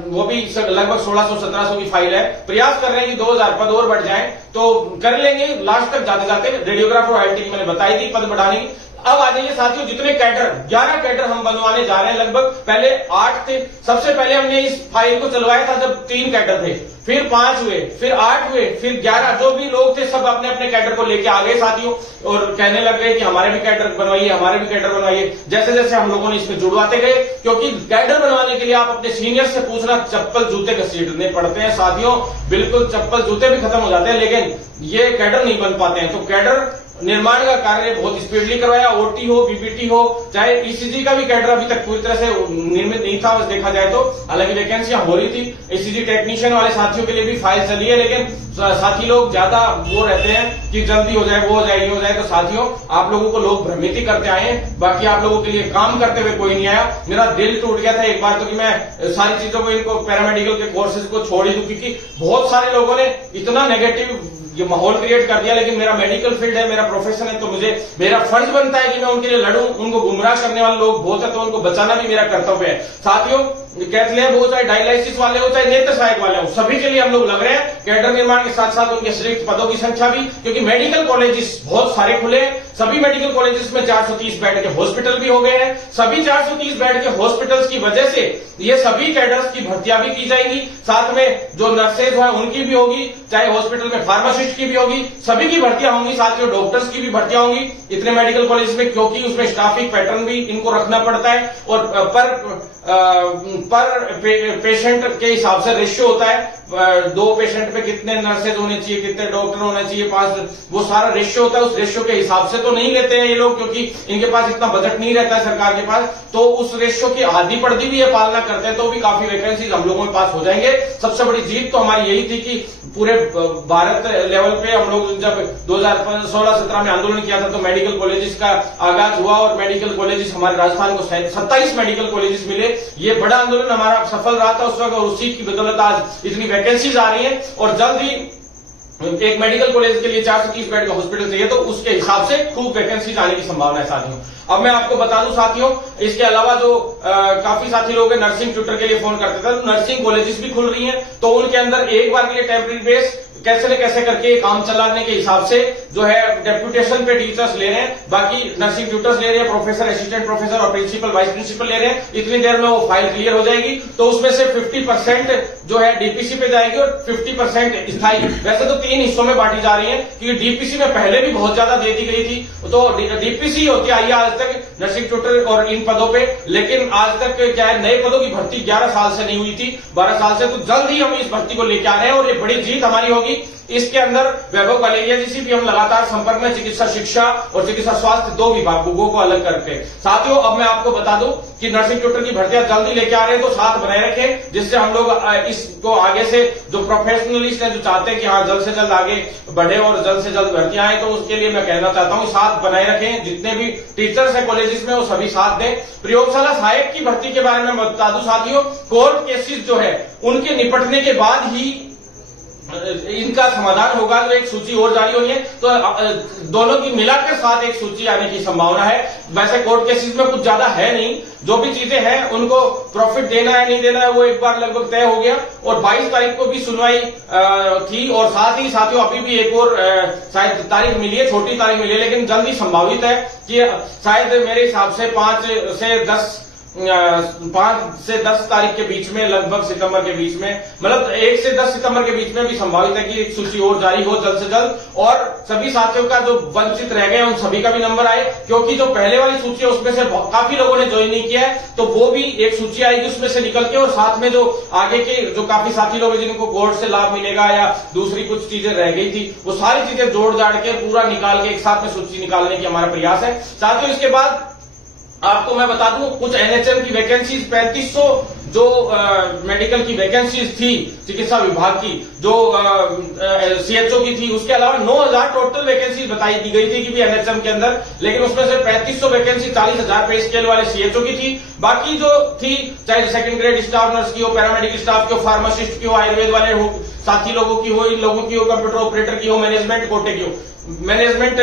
वो भी लगभग 1600-1700 की फाइल है। प्रयास कर रहे हैं कि 2000 पद और बढ़ जाए, तो कर लेंगे लास्ट तक जाते जाते। रेडियोग्राफर आईटी की मैंने बताई थी पद बढ़ाने की। अब आ जाइए साथियों, जितने कैडर 11 कैडर हम बनवाने जा रहे हैं। लगभग पहले 8 थे। सबसे पहले हमने इस फाइल को चलवाया था जब 3 कैडर थे, फिर 5 हुए, फिर 8 हुए, फिर 11। जो भी लोग थे सब अपने अपने कैडर को लेके आ गए साथियों, और कहने लग गए कि हमारे भी कैडर बनवाइए, हमारे भी कैडर बनवाइए। जैसे जैसे हम लोगों ने इसमें जुड़वाते गए, क्योंकि कैडर बनवाने के लिए आप अपने सीनियर से पूछना, चप्पल जूते घसीटने पड़ते हैं साथियों। बिल्कुल चप्पल जूते भी खत्म हो जाते हैं, लेकिन ये कैडर नहीं बन पाते हैं। तो कैडर निर्माण का कार्य बहुत स्पीडली करवाया। ओटी हो, बीपीटी हो, चाहे ईसीजी का भी कैडर अभी तक पूरी तरह से निर्मित नहीं था देखा जाए तो। हालांकि वैकेंसियां हो रही थी, ईसीजी टेक्नीशियन वाले साथियों के लिए भी फाइल चली है, लेकिन साथी लोग ज्यादा वो रहते हैं कि जल्दी हो जाए, वो हो जाए, ये हो जाए। तो साथियों, आप लोगों को लोग भ्रमित ही करते आए हैं, बाकी आप लोगों के लिए काम करते हुए कोई नहीं आया। मेरा दिल टूट गया था एक बार तो कि मैं सारी चीजों को, इनको पैरामेडिकल के कोर्सेज को छोड़ ही दूं, क्योंकि बहुत सारे लोगों ने इतना नेगेटिव ये माहौल क्रिएट कर दिया। लेकिन मेरा मेडिकल फील्ड है, मेरा प्रोफेशन है, तो मुझे मेरा फर्ज बनता है कि मैं उनके लिए लड़ूं। उनको गुमराह करने वाले लोग बहुत है, तो उनको बचाना भी मेरा कर्तव्य है साथियों। कैथलेब हो, चाहे डायलिसिस वाले हो, चाहे नेत्र सहायक वाले हो, सभी के लिए हम लोग लग रहे हैं। कैडर निर्माण के साथ साथ उनके अतिरिक्त पदों की संख्या भी, क्योंकि मेडिकल कॉलेजेस बहुत सारे खुले हैं। सभी मेडिकल कॉलेजेस में 430 बेड के हॉस्पिटल भी हो गए हैं। सभी 430 बेड के हॉस्पिटल्स की वजह से ये सभी कैडर्स की भर्तियां भी की जाएंगी। साथ में जो नर्सेज है उनकी भी होगी, चाहे हॉस्पिटल में फार्मासिस्ट की भी होगी, सभी की भर्तियां होंगी साथियों। डॉक्टर्स की भी भर्तियां होंगी इतने मेडिकल कॉलेज में, क्योंकि उसमें स्टाफिंग पैटर्न भी इनको रखना पड़ता है, और पर पेशेंट के हिसाब से रेशियो होता है। 2 पेशेंट पे कितने नर्सेज होने चाहिए, कितने डॉक्टर होने चाहिए, 5, वो सारा रेशियो होता है। उस रेशियो के हिसाब से तो नहीं लेते हैं ये लोग, क्योंकि इनके पास इतना बजट नहीं रहता है सरकार के पास। तो उस रेशियो की आधी पड़ती भी है, पालना करते हैं, तो भी काफी वैकेंसीज हम लोगों के पास हो जाएंगे। सबसे बड़ी जीत तो हमारी यही थी कि पूरे भारत लेवल पे हम लोग जब 2016-17 में आंदोलन किया था, तो मेडिकल कॉलेजेस का आगाज हुआ, और मेडिकल कॉलेजेस हमारे राजस्थान को 27 मेडिकल कॉलेजेस मिले। ये बड़ा आंदोलन हमारा सफल रहा था उस वक्त, और उसी की बदौलत आज इतनी वैकेंसीज आ रही है। और जल्द ही एक मेडिकल कॉलेज के लिए 430 बेड का हॉस्पिटल चाहिए, तो उसके हिसाब से खूब वैकेंसीज आने की संभावना है साथियों। अब मैं आपको बता दूं साथियों, इसके अलावा जो काफी साथी लोग नर्सिंग ट्यूटर के लिए फोन करते थे, तो नर्सिंग कॉलेजेस भी खुल रही हैं, तो उनके अंदर एक बार के लिए टेम्परेरी बेस कैसे न कैसे करके काम चलाने के हिसाब से जो है डेप्यूटेशन पे टीचर्स ले रहे हैं, बाकी नर्सिंग ट्यूटर्स ले रहे हैं, प्रोफेसर, असिस्टेंट प्रोफेसर और प्रिंसिपल, वाइस प्रिंसिपल ले रहे हैं। इतनी देर में वो फाइल क्लियर हो जाएगी, तो उसमें से 50% जो है डीपीसी पे जाएगी और 50% स्थायी। वैसे तो 3 हिस्सों में बांटी जा रही है, क्योंकि डीपीसी में पहले भी बहुत ज्यादा दे दी गई थी, तो डीपीसी होती आई है आज तक नर्सिंग ट्यूटर और इन पदों पे। लेकिन आज तक क्या है, नए पदों की भर्ती 11 साल से नहीं हुई थी, 12 साल से। तो जल्द ही हम इस भर्ती को लेकर आ रहे हैं, और ये बड़ी जीत हमारी होगी। इसके अंदर वैभव कलेरिया जी से भी हम लगातार संपर्क में, चिकित्सा शिक्षा और चिकित्सा स्वास्थ्य 2 विभागों को अलग करके। साथियों, अब मैं आपको बता दूं कि नर्सिंग ट्यूटर की भर्तियां जल्दी लेके आ रहे हैं, तो साथ बनाए रखें, जिससे हम लोग इसको आगे से जो प्रोफेशनलिस्ट हैं, जो चाहते हैं कि हाँ जल्द से जल्द आगे बढ़े और जल्द से जल्द भर्तियां आए, तो उसके लिए मैं कहना चाहता हूं साथ बनाए रखें। जितने भी टीचर्स हैं कॉलेजेस में, वो सभी साथ दें। प्रयोगशाला सहायक की भर्ती के बारे में बता दूं साथियों, कोर्ट केसेस जो है उनके निपटने के बाद ही इनका समाधान होगा। तो एक सूची और जारी होनी है, तो दोनों की मिलाकर साथ एक सूची आने की संभावना है। वैसे कोर्ट केसेस में कुछ ज्यादा है नहीं, जो भी चीजें हैं उनको प्रॉफिट देना है नहीं देना है वो एक बार लगभग तय हो गया, और 22 तारीख को भी सुनवाई थी। और साथ ही साथियों, अभी भी एक और शायद तारीख मिली है, छोटी तारीख मिली है, लेकिन जल्दी संभावित है कि शायद मेरे हिसाब से 5 से 10 तारीख के बीच में, लगभग सितंबर के बीच में, मतलब 1 से 10 सितंबर के बीच में भी संभावित है कि एक सूची और जारी हो जल्द से जल्द, और सभी साथियों का जो वंचित रह गए उन सभी का भी नंबर आए। क्योंकि जो पहले वाली सूची है उसमें से काफी लोगों ने ज्वाइन नहीं किया है, तो वो भी एक सूची आएगी उसमें से निकल के, और साथ में जो आगे के जो काफी साथी लोग हैं जिनको कोर्ट से लाभ मिलेगा या दूसरी कुछ चीजें रह गई थी, वो सारी चीजें जोड़ जाड़ के पूरा निकाल के एक साथ में सूची निकालने की हमारा प्रयास है साथियों। इसके बाद आपको मैं बता दूं, कुछ एनएचएम की वैकेंसीज 3500 जो मेडिकल की वैकेंसीज थी चिकित्सा विभाग की, जो सीएचओ की थी, उसके अलावा 9000 टोटल वैकेंसीज बताई दी गई थी कि भी एनएचएम के अंदर, लेकिन उसमें से 3500 वैकेंसी 40,000 पे स्केल वाले सीएचओ की थी। बाकी जो थी, चाहे सेकंड ग्रेड स्टाफ नर्स की हो, पैरामेडिकल स्टाफ की हो, फार्मासिस्ट की हो, आयुर्वेद वाले हो, साथी लोगों की हो, इन लोगों की हो, कंप्यूटर ऑपरेटर की हो, मैनेजमेंट कोटे की हो, मैनेजमेंट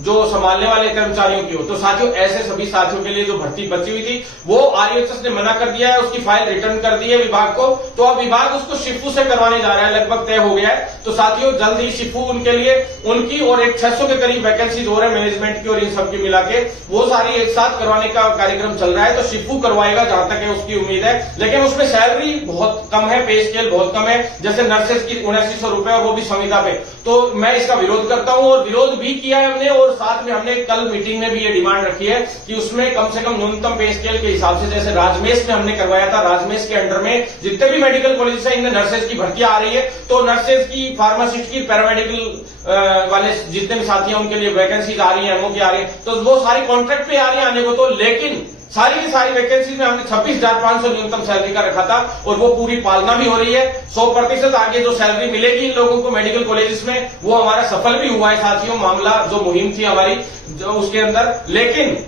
जो संभालने वाले कर्मचारियों की हो। तो साथियों ऐसे सभी साथियों के लिए जो भर्ती बची हुई थी वो आरईएचएस ने मना कर दिया है, उसकी फाइल रिटर्न कर दी है विभाग को। तो अब विभाग उसको शिफू से करवाने जा रहा है, लगभग तय हो गया है। तो साथियों जल्द ही शिफू उनके लिए उनकी और एक 600 के करीब वैकेंसीज हो रहे हैं मैनेजमेंट की और इन सबकी मिला के, वो सारी एक साथ करवाने का कार्यक्रम चल रहा है। तो शिफू करवाएगा जहां तक है उसकी उम्मीद है, लेकिन उसमें सैलरी बहुत कम है, पे स्केल बहुत कम है। जैसे नर्सेज की 7900 रुपए और वो भी संविदा पे। तो मैं इसका विरोध करता हूं और विरोध भी किया है हमने, और साथ में हमने कल मीटिंग में भी ये डिमांड रखी है कि उसमें कम से कम न्यूनतम पे स्केल के हिसाब से, जैसे राजमेश में हमने करवाया था, राजमेश के अंडर में जितने भी मेडिकल कॉलेज है इनमें नर्सेज की भर्ती आ रही है। तो नर्सेज की, फार्मासिस्ट की, पैरामेडिकल वाले जितने भी साथी हैं उनके लिए वैकेंसीज आ रही है, एमओ की आ रही है। तो वो सारी कॉन्ट्रैक्ट पे आ रही है आने को। तो लेकिन सारी की सारी वैकेंसीज में हमने 26,500 न्यूनतम सैलरी का रखा था और वो पूरी पालना भी हो रही है। 100% आगे जो सैलरी मिलेगी इन लोगों को मेडिकल कॉलेजेस में वो हमारा सफल भी हुआ है साथियों, मामला जो मुहिम थी हमारी जो उसके अंदर। लेकिन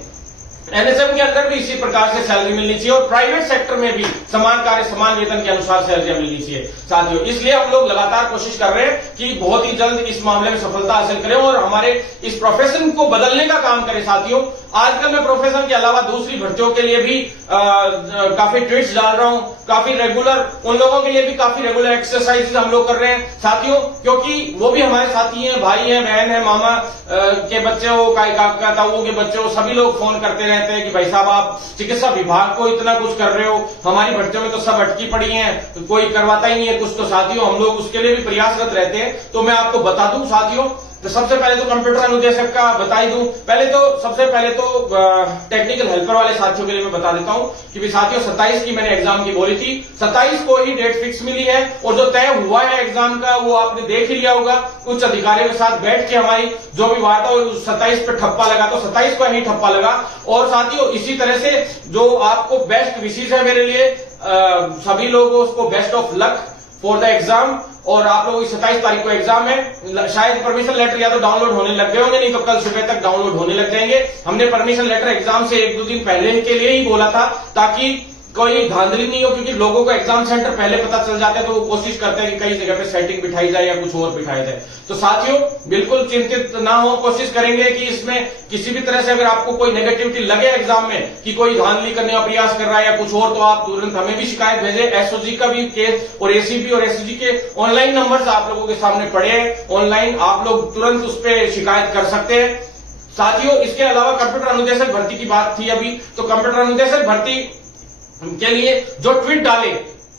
एनएचएम के अंदर भी इसी प्रकार से सैलरी मिलनी चाहिए और प्राइवेट सेक्टर में भी समान कार्य समान वेतन के अनुसार सैलरी मिलनी चाहिए साथियों। इसलिए हम लोग लगातार कोशिश कर रहे हैं कि बहुत ही जल्द इस मामले में सफलता हासिल करें और हमारे इस प्रोफेशन को बदलने का काम करें साथियों। आजकल मैं प्रोफेशन के अलावा दूसरी भर्तियों के लिए भी काफी ट्वीट्स डाल रहा हूं, काफी रेगुलर उन लोगों के लिए भी काफी रेगुलर एक्सरसाइज हम लोग कर रहे हैं साथियों, क्योंकि वो भी हमारे साथी हैं, भाई हैं, बहन है, मामा के बच्चे हो, काका ताऊ के बच्चे हो, सभी लोग फोन करते रहते हैं कि भाई साहब आप चिकित्सा विभाग को इतना कुछ कर रहे हो, हमारी भर्तियों में तो सब अटकी पड़ी हैं, कोई करवाता ही नहीं है कुछ। तो साथियों हम लोग उसके लिए भी प्रयासरत रहते हैं। तो मैं आपको बता दूं साथियों, तो सबसे पहले तो कंप्यूटर अनुदेशक का बता ही दूं। सबसे पहले तो टेक्निकल हेल्पर वाले साथियों के लिए मैं बता देता हूं कि साथियों 27 की मैंने एग्जाम की बोली थी, 27 को ही डेट फिक्स मिली है और जो तय हुआ है एग्जाम का वो आपने देख ही लिया होगा। उच्च अधिकारियों के साथ बैठ के हमारी जो भी वार्ता हुई 27 पे ठप्पा लगा, तो 27 को ही ठप्पा लगा। और साथियों इसी तरह से जो आपको बेस्ट विशेष है मेरे लिए, सभी लोगों को best of luck for the exam. और आप लोगों की 27 तारीख को एग्जाम है, शायद परमिशन लेटर या तो डाउनलोड होने लग गए होंगे, नहीं तो कल सुबह तक डाउनलोड होने लग जाएंगे। हमने परमिशन लेटर एग्जाम से 1-2 दिन पहले के लिए ही बोला था ताकि कोई धांधली नहीं हो, क्योंकि लोगों को एग्जाम सेंटर पहले पता चल जाता है तो वो कोशिश करते हैं कि कई जगह पे सेटिंग बिठाई जाए या कुछ और बिठाया जाए। तो साथियों बिल्कुल चिंतित ना हो, कोशिश करेंगे कि इसमें किसी भी तरह से अगर आपको कोई नेगेटिविटी लगे एग्जाम में कि कोई धांधली करने का प्रयास कर रहा है या कुछ और, तो आप तुरंत हमें भी शिकायत भेजें। एसओजी का भी केस और एसीपी और एसओजी के ऑनलाइन नंबर आप लोगों के सामने पड़े हैं, ऑनलाइन आप लोग तुरंत उस पर शिकायत कर सकते हैं साथियों। इसके अलावा कंप्यूटर अनुदेशक भर्ती की बात थी अभी, तो कंप्यूटर अनुदेशक भर्ती के लिए जो ट्वीट डाले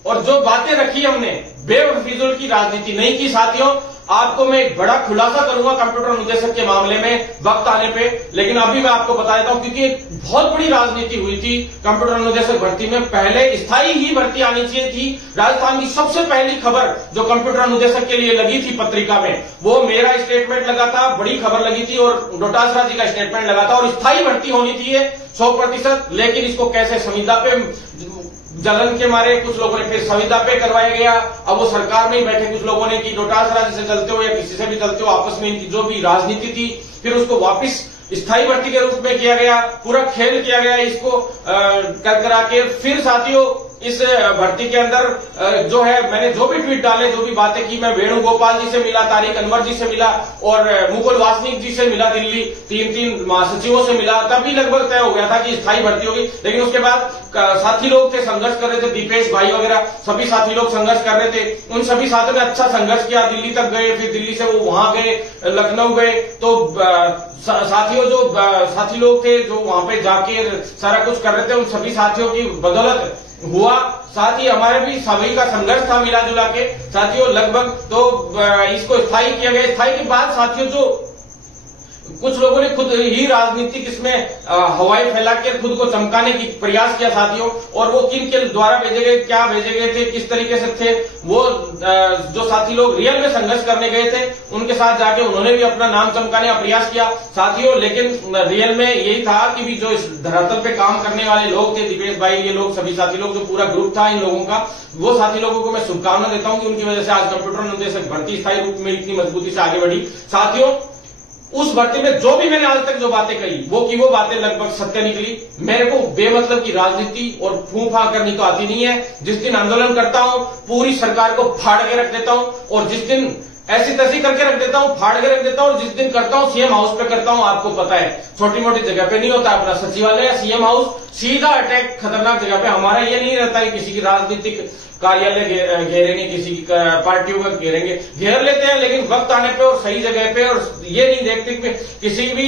और जो बातें रखी हमने, बेफिजूल की राजनीति नहीं की साथियों। आपको मैं एक बड़ा खुलासा करूंगा कंप्यूटर अनुदेशक के मामले में वक्त आने पे, लेकिन अभी मैं आपको बता देता हूं क्योंकि एक बहुत बड़ी राजनीति हुई थी कंप्यूटर अनुदेशक भर्ती में। पहले स्थायी ही भर्ती आनी चाहिए थी। राजस्थान की सबसे पहली खबर जो कंप्यूटर अनुदेशक के लिए लगी थी पत्रिका में, वो मेरा स्टेटमेंट लगा था, बड़ी खबर लगी थी, और डोटासरा जी का स्टेटमेंट लगा था, और स्थायी भर्ती होनी थी 100%। लेकिन इसको कैसे संविदा पे जलन के मारे कुछ लोगों ने फिर संविदा पे करवाया गया। अब वो सरकार में ही बैठे कुछ लोगों ने कि डोटासरा जी से चलते हो या किसी से भी चलते हो, आपस में इनकी जो भी राजनीति थी फिर उसको वापस स्थायी भर्ती के रूप में किया गया, पूरा खेल किया गया इसको कर करा के। फिर साथियों इस भर्ती के अंदर जो है मैंने जो भी ट्वीट डाले, जो भी बातें की, मैं वेणुगोपाल जी से मिला, तारिक अनवर जी से मिला और मुकुल वासनिक जी से मिला, दिल्ली 3 महासचिवों से मिला, तभी लगभग तय हो गया था कि स्थायी भर्ती होगी। लेकिन उसके बाद साथी लोग थे, संघर्ष कर रहे थे, दीपेश भाई वगैरह सभी साथी लोग संघर्ष कर रहे थे। उन सभी साथियों ने अच्छा संघर्ष किया, दिल्ली तक गए, फिर दिल्ली से वो वहां गए, लखनऊ गए। तो साथियों जो साथी लोग थे जो वहां पे जाके सारा कुछ कर रहे थे, उन सभी साथियों की बदौलत हुआ। साथ ही हमारे भी सभी का संघर्ष था मिला जुला के साथियों लगभग। तो इसको स्थायी किया गया। स्थायी के बाद साथियों जो कुछ लोगों ने खुद ही राजनीतिक इसमें हवाई फैला के खुद को चमकाने की प्रयास किया साथियों, और वो किन के द्वारा भेजे गए, क्या भेजे गए थे, किस तरीके से थे वो, जो साथी लोग रियल में संघर्ष करने गए थे उनके साथ जाके उन्होंने भी अपना नाम चमकाने का प्रयास किया साथियों। लेकिन रियल में यही था कि भी जो इस धरातल पे काम करने वाले लोग थे, दीपेश भाई, ये लोग सभी साथी लोग, जो पूरा ग्रुप था इन लोगों का, वो साथी लोगों को मैं शुभकामना देता हूं कि उनकी वजह से आज कंप्यूटर अनुदेशक भर्ती स्थायी रूप में इतनी मजबूती से आगे बढ़ी साथियों। उस भर्ती में जो भी मैंने आज तक जो बातें कही वो बातें लगभग सत्य निकली। मेरे को बेमतलब की राजनीति और फूंफा करनी तो आती नहीं है। जिस दिन आंदोलन करता हूं पूरी सरकार को फाड़ के रख देता हूं, और जिस दिन ऐसी तैसी करके रख देता हूं, फाड़ के रख देता हूं, और जिस दिन करता हूं सीएम हाउस पे करता हूं। आपको पता है छोटी मोटी जगह पे नहीं होता, अपना सचिवालय या सीएम हाउस, सीधा अटैक खतरनाक जगह पे। हमारा ये नहीं रहता है किसी की राजनीतिक कार्यालय घेरेंगे, किसी की पार्टियों में घेरेंगे, घेर लेते हैं, लेकिन वक्त आने पे और सही जगह पे, और ये नहीं देखते कि किसी भी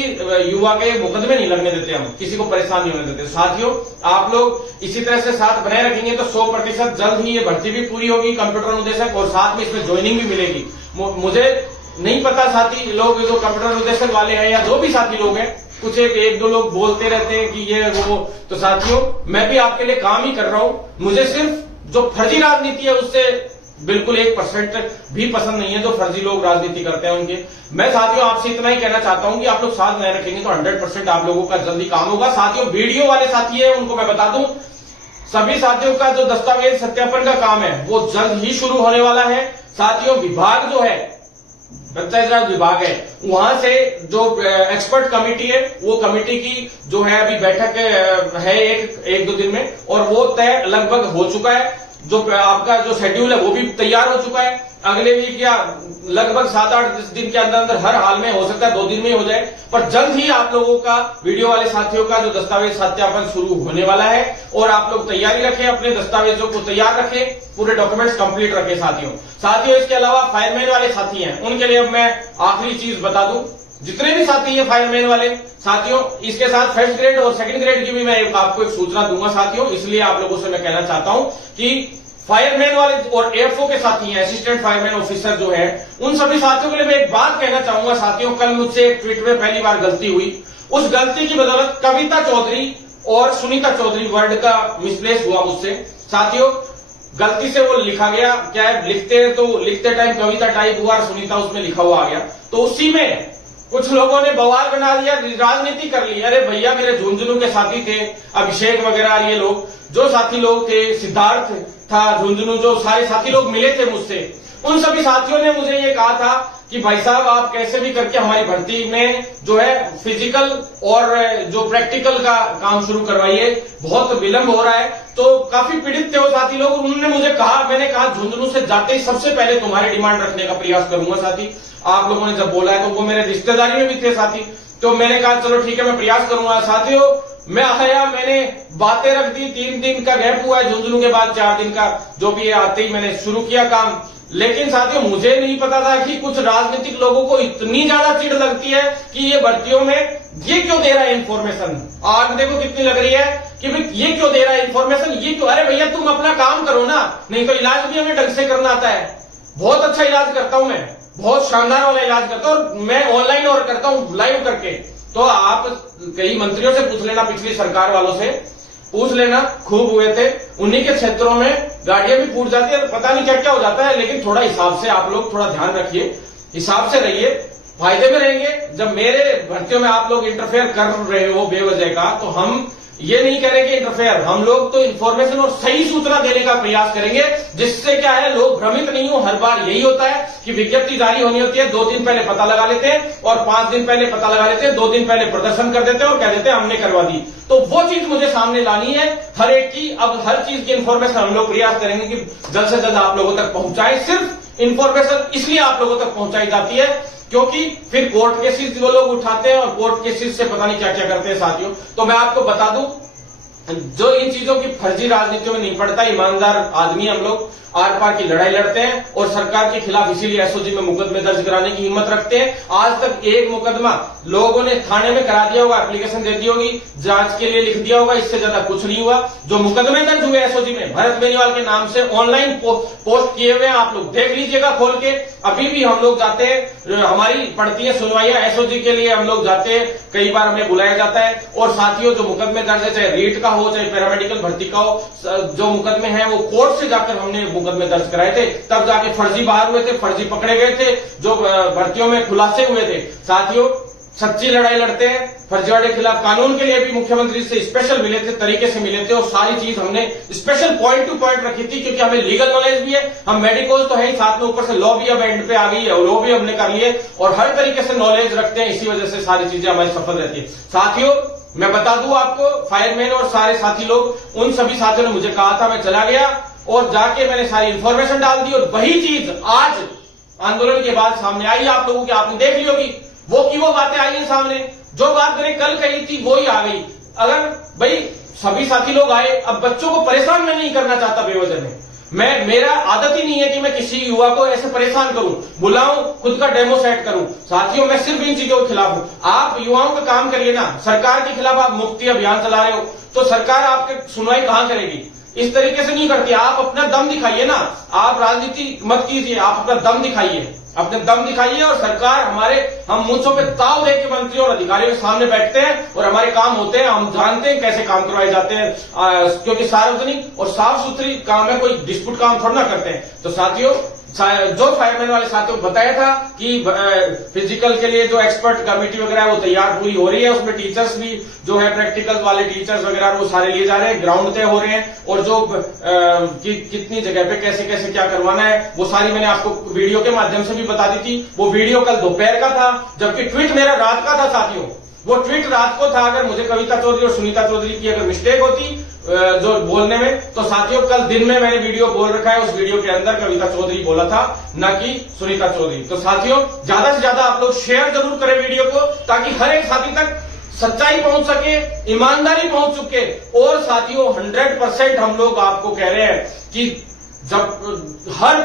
युवा के मुकदमे नहीं लगने देते, हम किसी को परेशान नहीं होने देते। साथियों, आप लोग इसी तरह से साथ बनाए रखेंगे तो 100% जल्द ही ये भर्ती भी पूरी होगी कंप्यूटर अनुदेशक, और साथ में इसमें ज्वाइनिंग भी मिलेगी। मुझे नहीं पता साथी लोग जो कंप्यूटर अनुदेशक वाले हैं या जो भी साथी लोग हैं, कुछ एक दो लोग बोलते रहते हैं कि ये वो, तो साथियों मैं भी आपके लिए काम ही कर रहा हूं। मुझे सिर्फ जो फर्जी राजनीति है उससे बिल्कुल 1% भी पसंद नहीं है, जो फर्जी लोग राजनीति करते हैं उनके। मैं साथियों आपसे इतना ही कहना चाहता हूं कि आप लोग साथ में रखेंगे तो 100% आप लोगों का जल्दी काम होगा। साथियों, वीडियो वाले साथी है उनको मैं बता दूं, सभी साथियों का जो दस्तावेज सत्यापन का काम है वो जल्द ही शुरू होने वाला है। साथियों, विभाग जो है, पंचायत राज विभाग है, वहां से जो एक्सपर्ट कमेटी है, वो कमेटी की जो है अभी बैठक है एक दो दिन में, और वो तय लगभग हो चुका है। जो आपका जो शेड्यूल है वो भी तैयार हो चुका है। अगले वीक या लगभग 7-8 दिन के अंदर अंदर, हर हाल में हो सकता है 2 दिन में ही हो जाए, पर जल्द ही आप लोगों का वीडियो वाले साथियों का जो दस्तावेज सत्यापन शुरू होने वाला है। और आप लोग तैयारी रखें, अपने दस्तावेजों को तैयार रखें, पूरे डॉक्यूमेंट्स कंप्लीट रखें। साथियों इसके अलावा फायरमैन वाले साथी हैं, उनके लिए अब मैं आखिरी चीज बता दूं, जितने भी साथी हैं फायरमैन वाले साथियों, इसके साथ फर्स्ट ग्रेड और सेकंड ग्रेड की भी मैं आपको एक सूचना दूंगा साथियों। इसलिए आप लोगों से मैं कहना चाहता हूं कि फायरमैन वाले और एएफओ के साथी हैं, असिस्टेंट फायरमैन ऑफिसर जो है, उन सभी साथियों के लिए मैं एक बात कहना चाहूंगा साथियों। कल मुझसे एक ट्वीट में पहली बार गलती हुई, उस गलती की बदौलत कविता चौधरी और सुनीता चौधरी वर्ड का मिसप्लेस हुआ मुझसे साथियों। गलती से वो लिखा गया, क्या है, लिखते टाइम कविता टाइप हुआ और सुनीता उसमें लिखा हुआ आ गया, तो उसी में कुछ लोगों ने बवाल बना दिया, राजनीति कर ली। अरे भैया, मेरे झुंझुनू के साथी थे अभिषेक वगैरह, ये लोग जो साथी लोग थे, सिद्धार्थ था झुंझुनू, जो सारे साथी लोग मिले थे मुझसे, उन सभी साथियों ने मुझे ये कहा था कि भाई साहब आप कैसे भी करके हमारी भर्ती में जो है फिजिकल और जो प्रैक्टिकल का काम शुरू करवाइए, बहुत विलंब हो रहा है। तो काफी पीड़ित थे वो साथी लोग, उन्होंने मुझे कहा, मैंने कहा झुंझुनू से जाते ही सबसे पहले तुम्हारी डिमांड रखने का प्रयास करूंगा साथी। आप लोगों ने जब बोला है तो वो मेरे रिश्तेदारी में भी थे साथी, तो मैंने कहा चलो ठीक है मैं प्रयास करूंगा। साथियों मैं आया, मैंने बातें रख दी, 3 दिन का गैप हुआ है झुंझुनू के बाद, 4 दिन का जो भी आते ही मैंने शुरू किया काम। लेकिन साथियों मुझे नहीं पता था कि कुछ राजनीतिक लोगों को इतनी ज्यादा चिढ़ लगती है कि ये भर्तियों में ये क्यों दे रहा है इन्फॉर्मेशन। आग देखो कितनी लग रही है कि भाई ये क्यों दे रहा है इन्फॉर्मेशन, ये क्यों। अरे भैया तुम अपना काम करो ना, नहीं तो इलाज भी हमें ढंग से करना आता है। बहुत अच्छा इलाज करता हूं मैं, बहुत शानदार वाला इलाज करता हूं, और मैं ऑनलाइन और करता हूं लाइव करके। तो आप कई मंत्रियों से पूछ लेना, पिछली सरकार वालों से पूछ लेना, खूब हुए थे। उन्हीं के क्षेत्रों में गाड़ियां भी फूट जाती है, पता नहीं क्या क्या हो जाता है। लेकिन थोड़ा हिसाब से आप लोग थोड़ा ध्यान रखिए, हिसाब से रहिए, फायदे में रहेंगे। जब मेरे भर्तियों में आप लोग इंटरफेयर कर रहे हो बेवजह का, तो हम ये नहीं करेंगे इंटरफेयर, हम लोग तो इन्फॉर्मेशन और सही सूचना देने का प्रयास करेंगे, जिससे क्या है लोग भ्रमित नहीं हो। हर बार यही होता है कि विज्ञप्ति जारी होनी होती है, 2 दिन पहले पता लगा लेते हैं और 5 दिन पहले पता लगा लेते हैं, 2 दिन पहले प्रदर्शन कर देते हैं और कह देते हैं हमने करवा दी। तो वो चीज मुझे सामने लानी है हर एक की। अब हर चीज की इन्फॉर्मेशन हम लोग प्रयास करेंगे कि जल्द से जल्द आप लोगों तक पहुंचाए। सिर्फ इन्फॉर्मेशन इसलिए आप लोगों तक पहुंचाई जाती है क्योंकि फिर कोर्ट केसेस वो लोग उठाते हैं और कोर्ट केसेस से पता नहीं क्या क्या करते हैं साथियों। तो मैं आपको बता दूं, जो इन चीजों की फर्जी राजनीतियों में नहीं पड़ता, ईमानदार आदमी हम लोग आर पार की लड़ाई लड़ते हैं और सरकार के खिलाफ इसीलिए एसओजी में मुकदमे दर्ज कराने की हिम्मत रखते हैं। आज तक एक मुकदमा लोगों ने थाने में करा दिया होगा, एप्लीकेशन दे दी होगी, जांच के लिए लिख दिया होगा, इससे ज्यादा कुछ नहीं हुआ। जो मुकदमे दर्ज हुए एसओजी में भरत बेनीवाल के नाम से ऑनलाइन पोस्ट किए हुए हैं, आप लोग देख लीजिएगा खोल के। अभी भी हम लोग जाते हैं, हमारी पड़ती है सुनवाइयां एसओजी के लिए, हम लोग जाते हैं, कई बार हमें बुलाया जाता है। और साथियों जो मुकदमे दर्ज है, चाहे रीट का हो चाहे पैरामेडिकल भर्ती का हो, जो मुकदमे हैं वो कोर्ट से जाकर हमने मुकदमे दर्ज कराए थे, तब जाके फर्जी बाहर हुए थे, फर्जी पकड़े गए थे, जो भर्तियों में खुलासे हुए थे। साथियों सच्ची लड़ाई लड़ते हैं फर्जीवाड़े के खिलाफ। कानून के लिए भी मुख्यमंत्री से स्पेशल मिले थे, तरीके से मिले थे और सारी चीज हमने स्पेशल पॉइंट टू पॉइंट रखी थी, क्योंकि हमें लीगल नॉलेज भी है, हम मेडिकल तो है ही, साथ में ऊपर से लॉ भी अब एंड पे आ गई है, लॉ भी हमने कर लिए और हर तरीके से नॉलेज रखते हैं। इसी वजह से सारी चीजें हमारी सफल रहती है। साथियों मैं बता दूं आपको, फायरमैन और सारे साथी लोग, उन सभी साथियों ने मुझे कहा था, मैं चला गया और जाके मैंने सारी इंफॉर्मेशन डाल दी और वही चीज आज आंदोलन के बाद सामने आई आप लोगों की, आपने देख ली होगी। वो की वो बातें आई है सामने, जो बात मैंने कल कही थी वो ही आ गई। अगर भाई सभी साथी लोग आए, अब बच्चों को परेशान मैं नहीं करना चाहता बेवजह में। मेरा आदत ही नहीं है कि मैं किसी युवा को ऐसे परेशान करूं, बुलाऊं, खुद का डेमो सेट करूं। साथियों, मैं सिर्फ इन चीजों के खिलाफ हूं। आप युवाओं का काम करिए ना। सरकार के खिलाफ आप मुफ्ती अभियान चला रहे हो तो सरकार आपकी सुनवाई कहां करेगी? इस तरीके से नहीं करती। आप अपना दम दिखाइए ना। आप राजनीति मत कीजिए, आप अपना दम दिखाइए, अपने दम दिखाइए। और सरकार हम मूंछों पे ताव दे के मंत्री और अधिकारियों के सामने बैठते हैं और हमारे काम होते हैं। हम जानते हैं कैसे काम करवाए जाते हैं, क्योंकि सार्वजनिक और साफ सुथरी काम है, कोई डिस्प्यूट काम थोड़ा ना करते हैं। तो साथियों, जो फायरमैन वाले साथियों को बताया था कि फिजिकल के लिए जो एक्सपर्ट कमेटी वगैरह है वो तैयार पूरी हो रही है, उसमें टीचर्स भी जो है प्रैक्टिकल वाले टीचर्स वगैरह वो सारे लिए जा रहे हैं, ग्राउंड तय हो रहे हैं, और जो कितनी जगह पे कैसे कैसे क्या करवाना है वो सारी मैंने आपको वीडियो के माध्यम से भी बता दी थी। वो वीडियो कल दोपहर का था, जबकि ट्वीट मेरा रात का था साथियों। वो ट्वीट रात को था। अगर मुझे कविता चौधरी और सुनीता चौधरी की अगर मिस्टेक होती जो बोलने में, तो साथियों कल दिन में मैंने वीडियो बोल रखा है, उस वीडियो के अंदर कविता चौधरी बोला था, न कि सुनीता चौधरी। तो साथियों, ज्यादा से ज्यादा आप लोग शेयर जरूर करें वीडियो को, ताकि हर एक साथी तक सच्चाई पहुंच सके, ईमानदारी पहुंच सके। और साथियों, 100% हम लोग आपको कह रहे हैं कि जब हर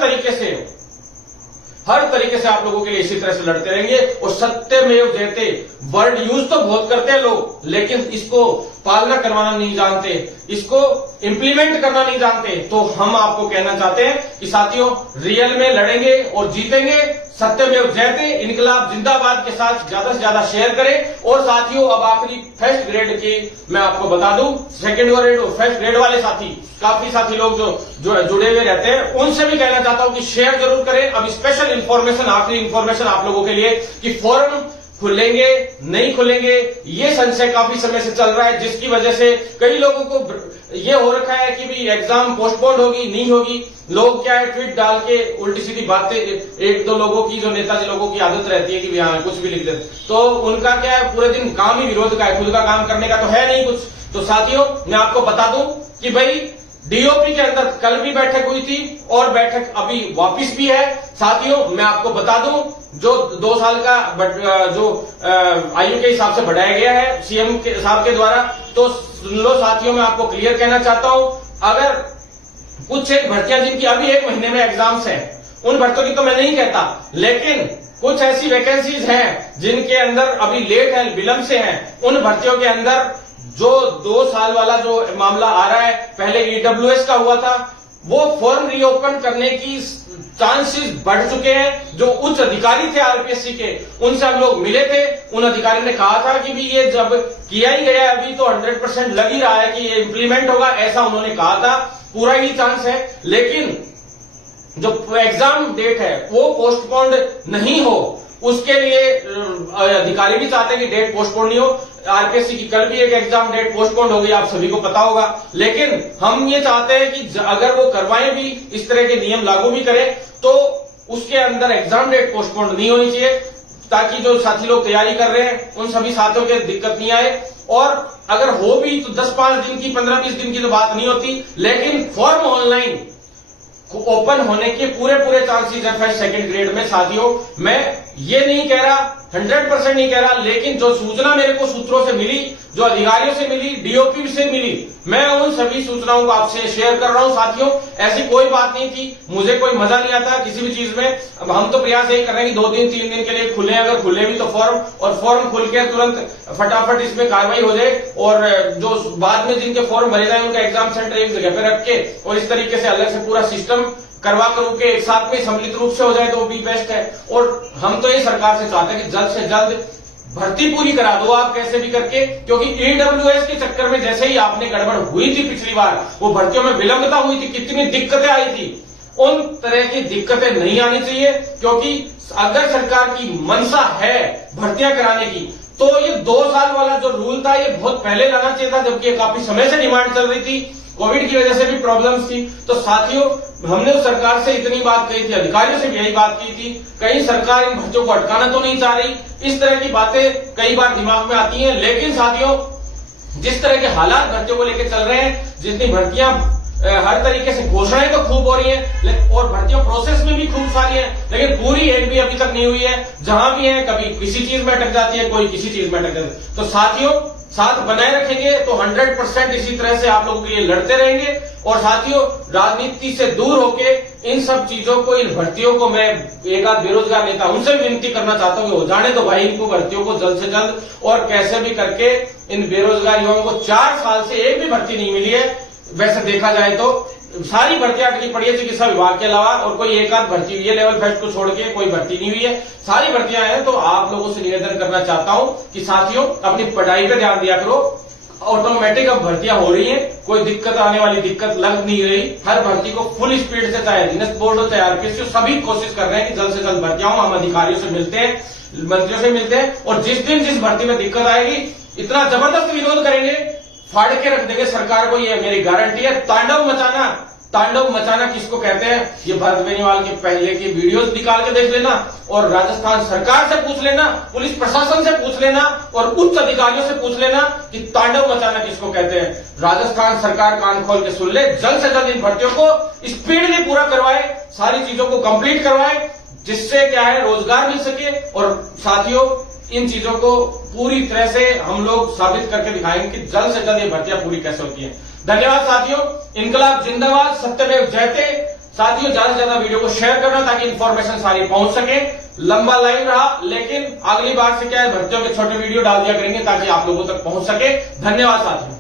तरीके से आप लोगों के लिए इसी तरह से लड़ते रहेंगे। और सत्यमेव जयते वर्ड यूज तो बहुत करते हैं लोग, लेकिन इसको पालना करवाना नहीं जानते, इसको इंप्लीमेंट करना नहीं जानते। तो हम आपको कहना चाहते हैं कि साथियों, रियल में लड़ेंगे और जीतेंगे। सत्यमेव जयते, इनकलाब जिंदाबाद के साथ ज्यादा से ज्यादा शेयर करें। और साथियों, अब आखिरी फर्स्ट ग्रेड की मैं आपको बता दूं, सेकेंड ग्रेड और फर्स्ट ग्रेड वाले साथी, काफी साथी लोग जो जुड़े हुए रहते हैं, उनसे भी कहना चाहता हूं कि शेयर जरूर करें। अब स्पेशल इंफॉर्मेशन, आखिरी इंफॉर्मेशन आप लोगों के लिए कि फॉर्म खुलेंगे नहीं खुलेंगे, ये संशय काफी समय से चल रहा है, जिसकी वजह से कई लोगों को ये हो रखा है कि भी एग्जाम पोस्टपोन होगी नहीं होगी। लोग क्या है, ट्वीट डाल के उल्टी सीधी बातें, एक दो लोगों की, जो नेताजी लोगों की आदत रहती है कि हाँ कुछ भी लिख देते, तो उनका क्या है, पूरे दिन काम ही विरोध का है, खुद का काम करने का तो है नहीं कुछ। तो साथियों, मैं आपको बता दूं कि भाई डीओपी के अंदर कल भी बैठक हुई थी और बैठक अभी वापिस भी है। साथियों, मैं आपको बता दूं, जो 2 साल का जो आयु के हिसाब से बढ़ाया गया है सीएम साहब के द्वारा, तो सुन लो साथियों, मैं आपको क्लियर कहना चाहता हूं, अगर कुछ एक भर्तियां जिनकी अभी 1 महीने में एग्जाम्स हैं, उन भर्तियों की तो मैं नहीं कहता, लेकिन कुछ ऐसी वैकेंसीज हैं जिनके अंदर अभी लेट है, विलंब से हैं, उन भर्तियों के अंदर जो 2 साल वाला जो मामला आ रहा है, पहले ईडब्ल्यूएस का हुआ था, वो फॉर्म रीओपन करने की चांसेस बढ़ चुके हैं। जो उच्च अधिकारी थे आरपीएससी के, उनसे हम लोग मिले थे, उन अधिकारी ने कहा था कि भी ये जब किया ही गया है अभी, तो 100% लग ही रहा है कि ये इंप्लीमेंट होगा, ऐसा उन्होंने कहा था, पूरा ही चांस है। लेकिन जो एग्जाम डेट है वो पोस्टपोन्ड नहीं हो, उसके लिए अधिकारी भी चाहते हैं कि डेट पोस्टपोन नहीं हो। आरपीएससी की कल भी एक एग्जाम डेट पोस्टपोन हो गई, आप सभी को पता होगा। लेकिन हम ये चाहते हैं कि अगर वो करवाएं भी, इस तरह के नियम लागू भी करें, तो उसके अंदर एग्जाम डेट पोस्टपोन नहीं होनी चाहिए, ताकि जो साथी लोग तैयारी कर रहे हैं उन सभी साथियों के दिक्कत नहीं आए। और अगर हो भी तो 10-5 दिन की, 15-20 दिन की तो बात नहीं होती, लेकिन फॉर्म ऑनलाइन ओपन होने के पूरे चांसेस है फर्स्ट सेकंड ग्रेड में। साथियों, मैं ये नहीं कह रहा, 100% नहीं कह रहा, लेकिन जो सूचना मेरे को सूत्रों से मिली, जो अधिकारियों से मिली, डीओपी से मिली, मैं उन सभी सूचनाओं को आपसे शेयर कर रहा हूं। साथियों, ऐसी कोई बात नहीं थी, मुझे कोई मजा नहीं आता किसी भी चीज में। अब हम तो प्रयास यही कर रहे हैं कि 2 दिन 3 दिन के लिए खुले, अगर खुले भी तो फॉर्म, और फॉर्म खुल के तुरंत फटाफट इसमें कार्रवाई हो जाए, और जो बाद में जिनके फॉर्म भरे जाए उनका एग्जाम सेंटर एक जगह पे रख के और इस तरीके से अलग से पूरा सिस्टम करवा करू के एक साथ में सम्मिलित रूप से हो जाए तो भी बेस्ट है। और हम तो ये सरकार से चाहते हैं कि जल्द से जल्द भर्ती पूरी करा दो आप कैसे भी करके, क्योंकि ईडब्ल्यूएस के चक्कर में जैसे ही आपने गड़बड़ हुई थी पिछली बार, वो भर्तियों में विलंबता हुई थी, कितनी दिक्कतें आई थी, उन तरह की दिक्कतें नहीं आनी चाहिए। क्योंकि अगर सरकार की मंशा है भर्तियां कराने की, तो ये 2 साल वाला जो रूल था ये बहुत पहले लाना चाहिए था, जबकि काफी समय से डिमांड चल रही थी, कोविड की वजह से भी प्रॉब्लम्स थी। तो साथियों, हमने सरकार से इतनी बात कही थी, अधिकारियों से भी यही बात की थी, कहीं सरकार इन भर्तियों को अटकाना तो नहीं चाह रही, इस तरह की बातें कई बार दिमाग में आती हैं। लेकिन साथियों, जिस तरह के हालात भर्तियों को लेकर चल रहे हैं, जितनी भर्तियां हर तरीके से घोषणाएं तो खूब हो रही है और भर्तियों प्रोसेस में भी खूब सारी है, लेकिन पूरी एक भी अभी तक नहीं हुई है। जहां भी है कभी किसी चीज में अटक जाती है, कोई किसी चीज में अटक जाती है। तो साथियों साथ बनाए रखेंगे तो 100% इसी तरह से आप लोगों के लिए लड़ते रहेंगे। और साथियों राजनीति से दूर होके इन सब चीजों को, इन भर्तियों को, मैं एक आध बेरोजगार नेता उनसे विनती करना चाहता हूं कि हो जाने तो भाई इनको भर्तियों को जल्द से जल्द, और कैसे भी करके इन बेरोजगार युवाओं को 4 साल से एक भी भर्ती नहीं मिली है। वैसे देखा जाए तो सारी भर्तियां अटकी पड़ी है चिकित्सा विभाग के अलावा, और कोई एक आध भर्ती हुई है, लेवल फर्स्ट को छोड़ के कोई भर्ती नहीं हुई है, सारी भर्तियां हैं। तो आप लोगों से निवेदन करना चाहता हूं कि साथियों अपनी पढ़ाई पे ध्यान दिया करो। ऑटोमेटिक अब भर्तियां हो रही हैं, कोई दिक्कत आने वाली दिक्कत लग नहीं रही। हर भर्ती को फुल स्पीड से, चाहे बिजनेस बोर्ड हो चाहे आरपीएससी, सभी कोशिश कर रहे हैं कि जल्द से जल्द भर्तियां हो। हम अधिकारियों से मिलते हैं, मंत्रियों से मिलते हैं, और जिस दिन जिस भर्ती में दिक्कत आएगी इतना जबरदस्त विरोध करेंगे, फाड़ के रख देंगे सरकार को, ये मेरी गारंटी है। तांडव मचाना किसको कहते हैं, ये भरत बेनीवाल के पहले की वीडियोस निकाल के देख लेना, और राजस्थान सरकार से पूछ लेना, पुलिस प्रशासन से पूछ लेना, और उच्च अधिकारियों से पूछ लेना कि तांडव मचाना किसको कहते हैं। राजस्थान सरकार कान खोल के सुन ले, जल्द से जल्द इन भर्तियों को स्पीडली पूरा करवाए, सारी चीजों को कंप्लीट करवाए, जिससे क्या है रोजगार मिल सके। और साथियों इन चीजों को पूरी तरह से हम लोग साबित करके दिखाएंगे कि जल्द से जल्द ये भर्तियां पूरी कैसे होती हैं। धन्यवाद साथियों, इनकलाब जिंदाबाद, सत्यमेव जयते। साथियों ज्यादा से ज्यादा वीडियो को शेयर करना ताकि इंफॉर्मेशन सारी पहुंच सके। लंबा लाइव रहा, लेकिन अगली बार से क्या है भर्तियों के छोटे वीडियो डाल दिया करेंगे ताकि आप लोगों तक पहुंच सके। धन्यवाद साथियों।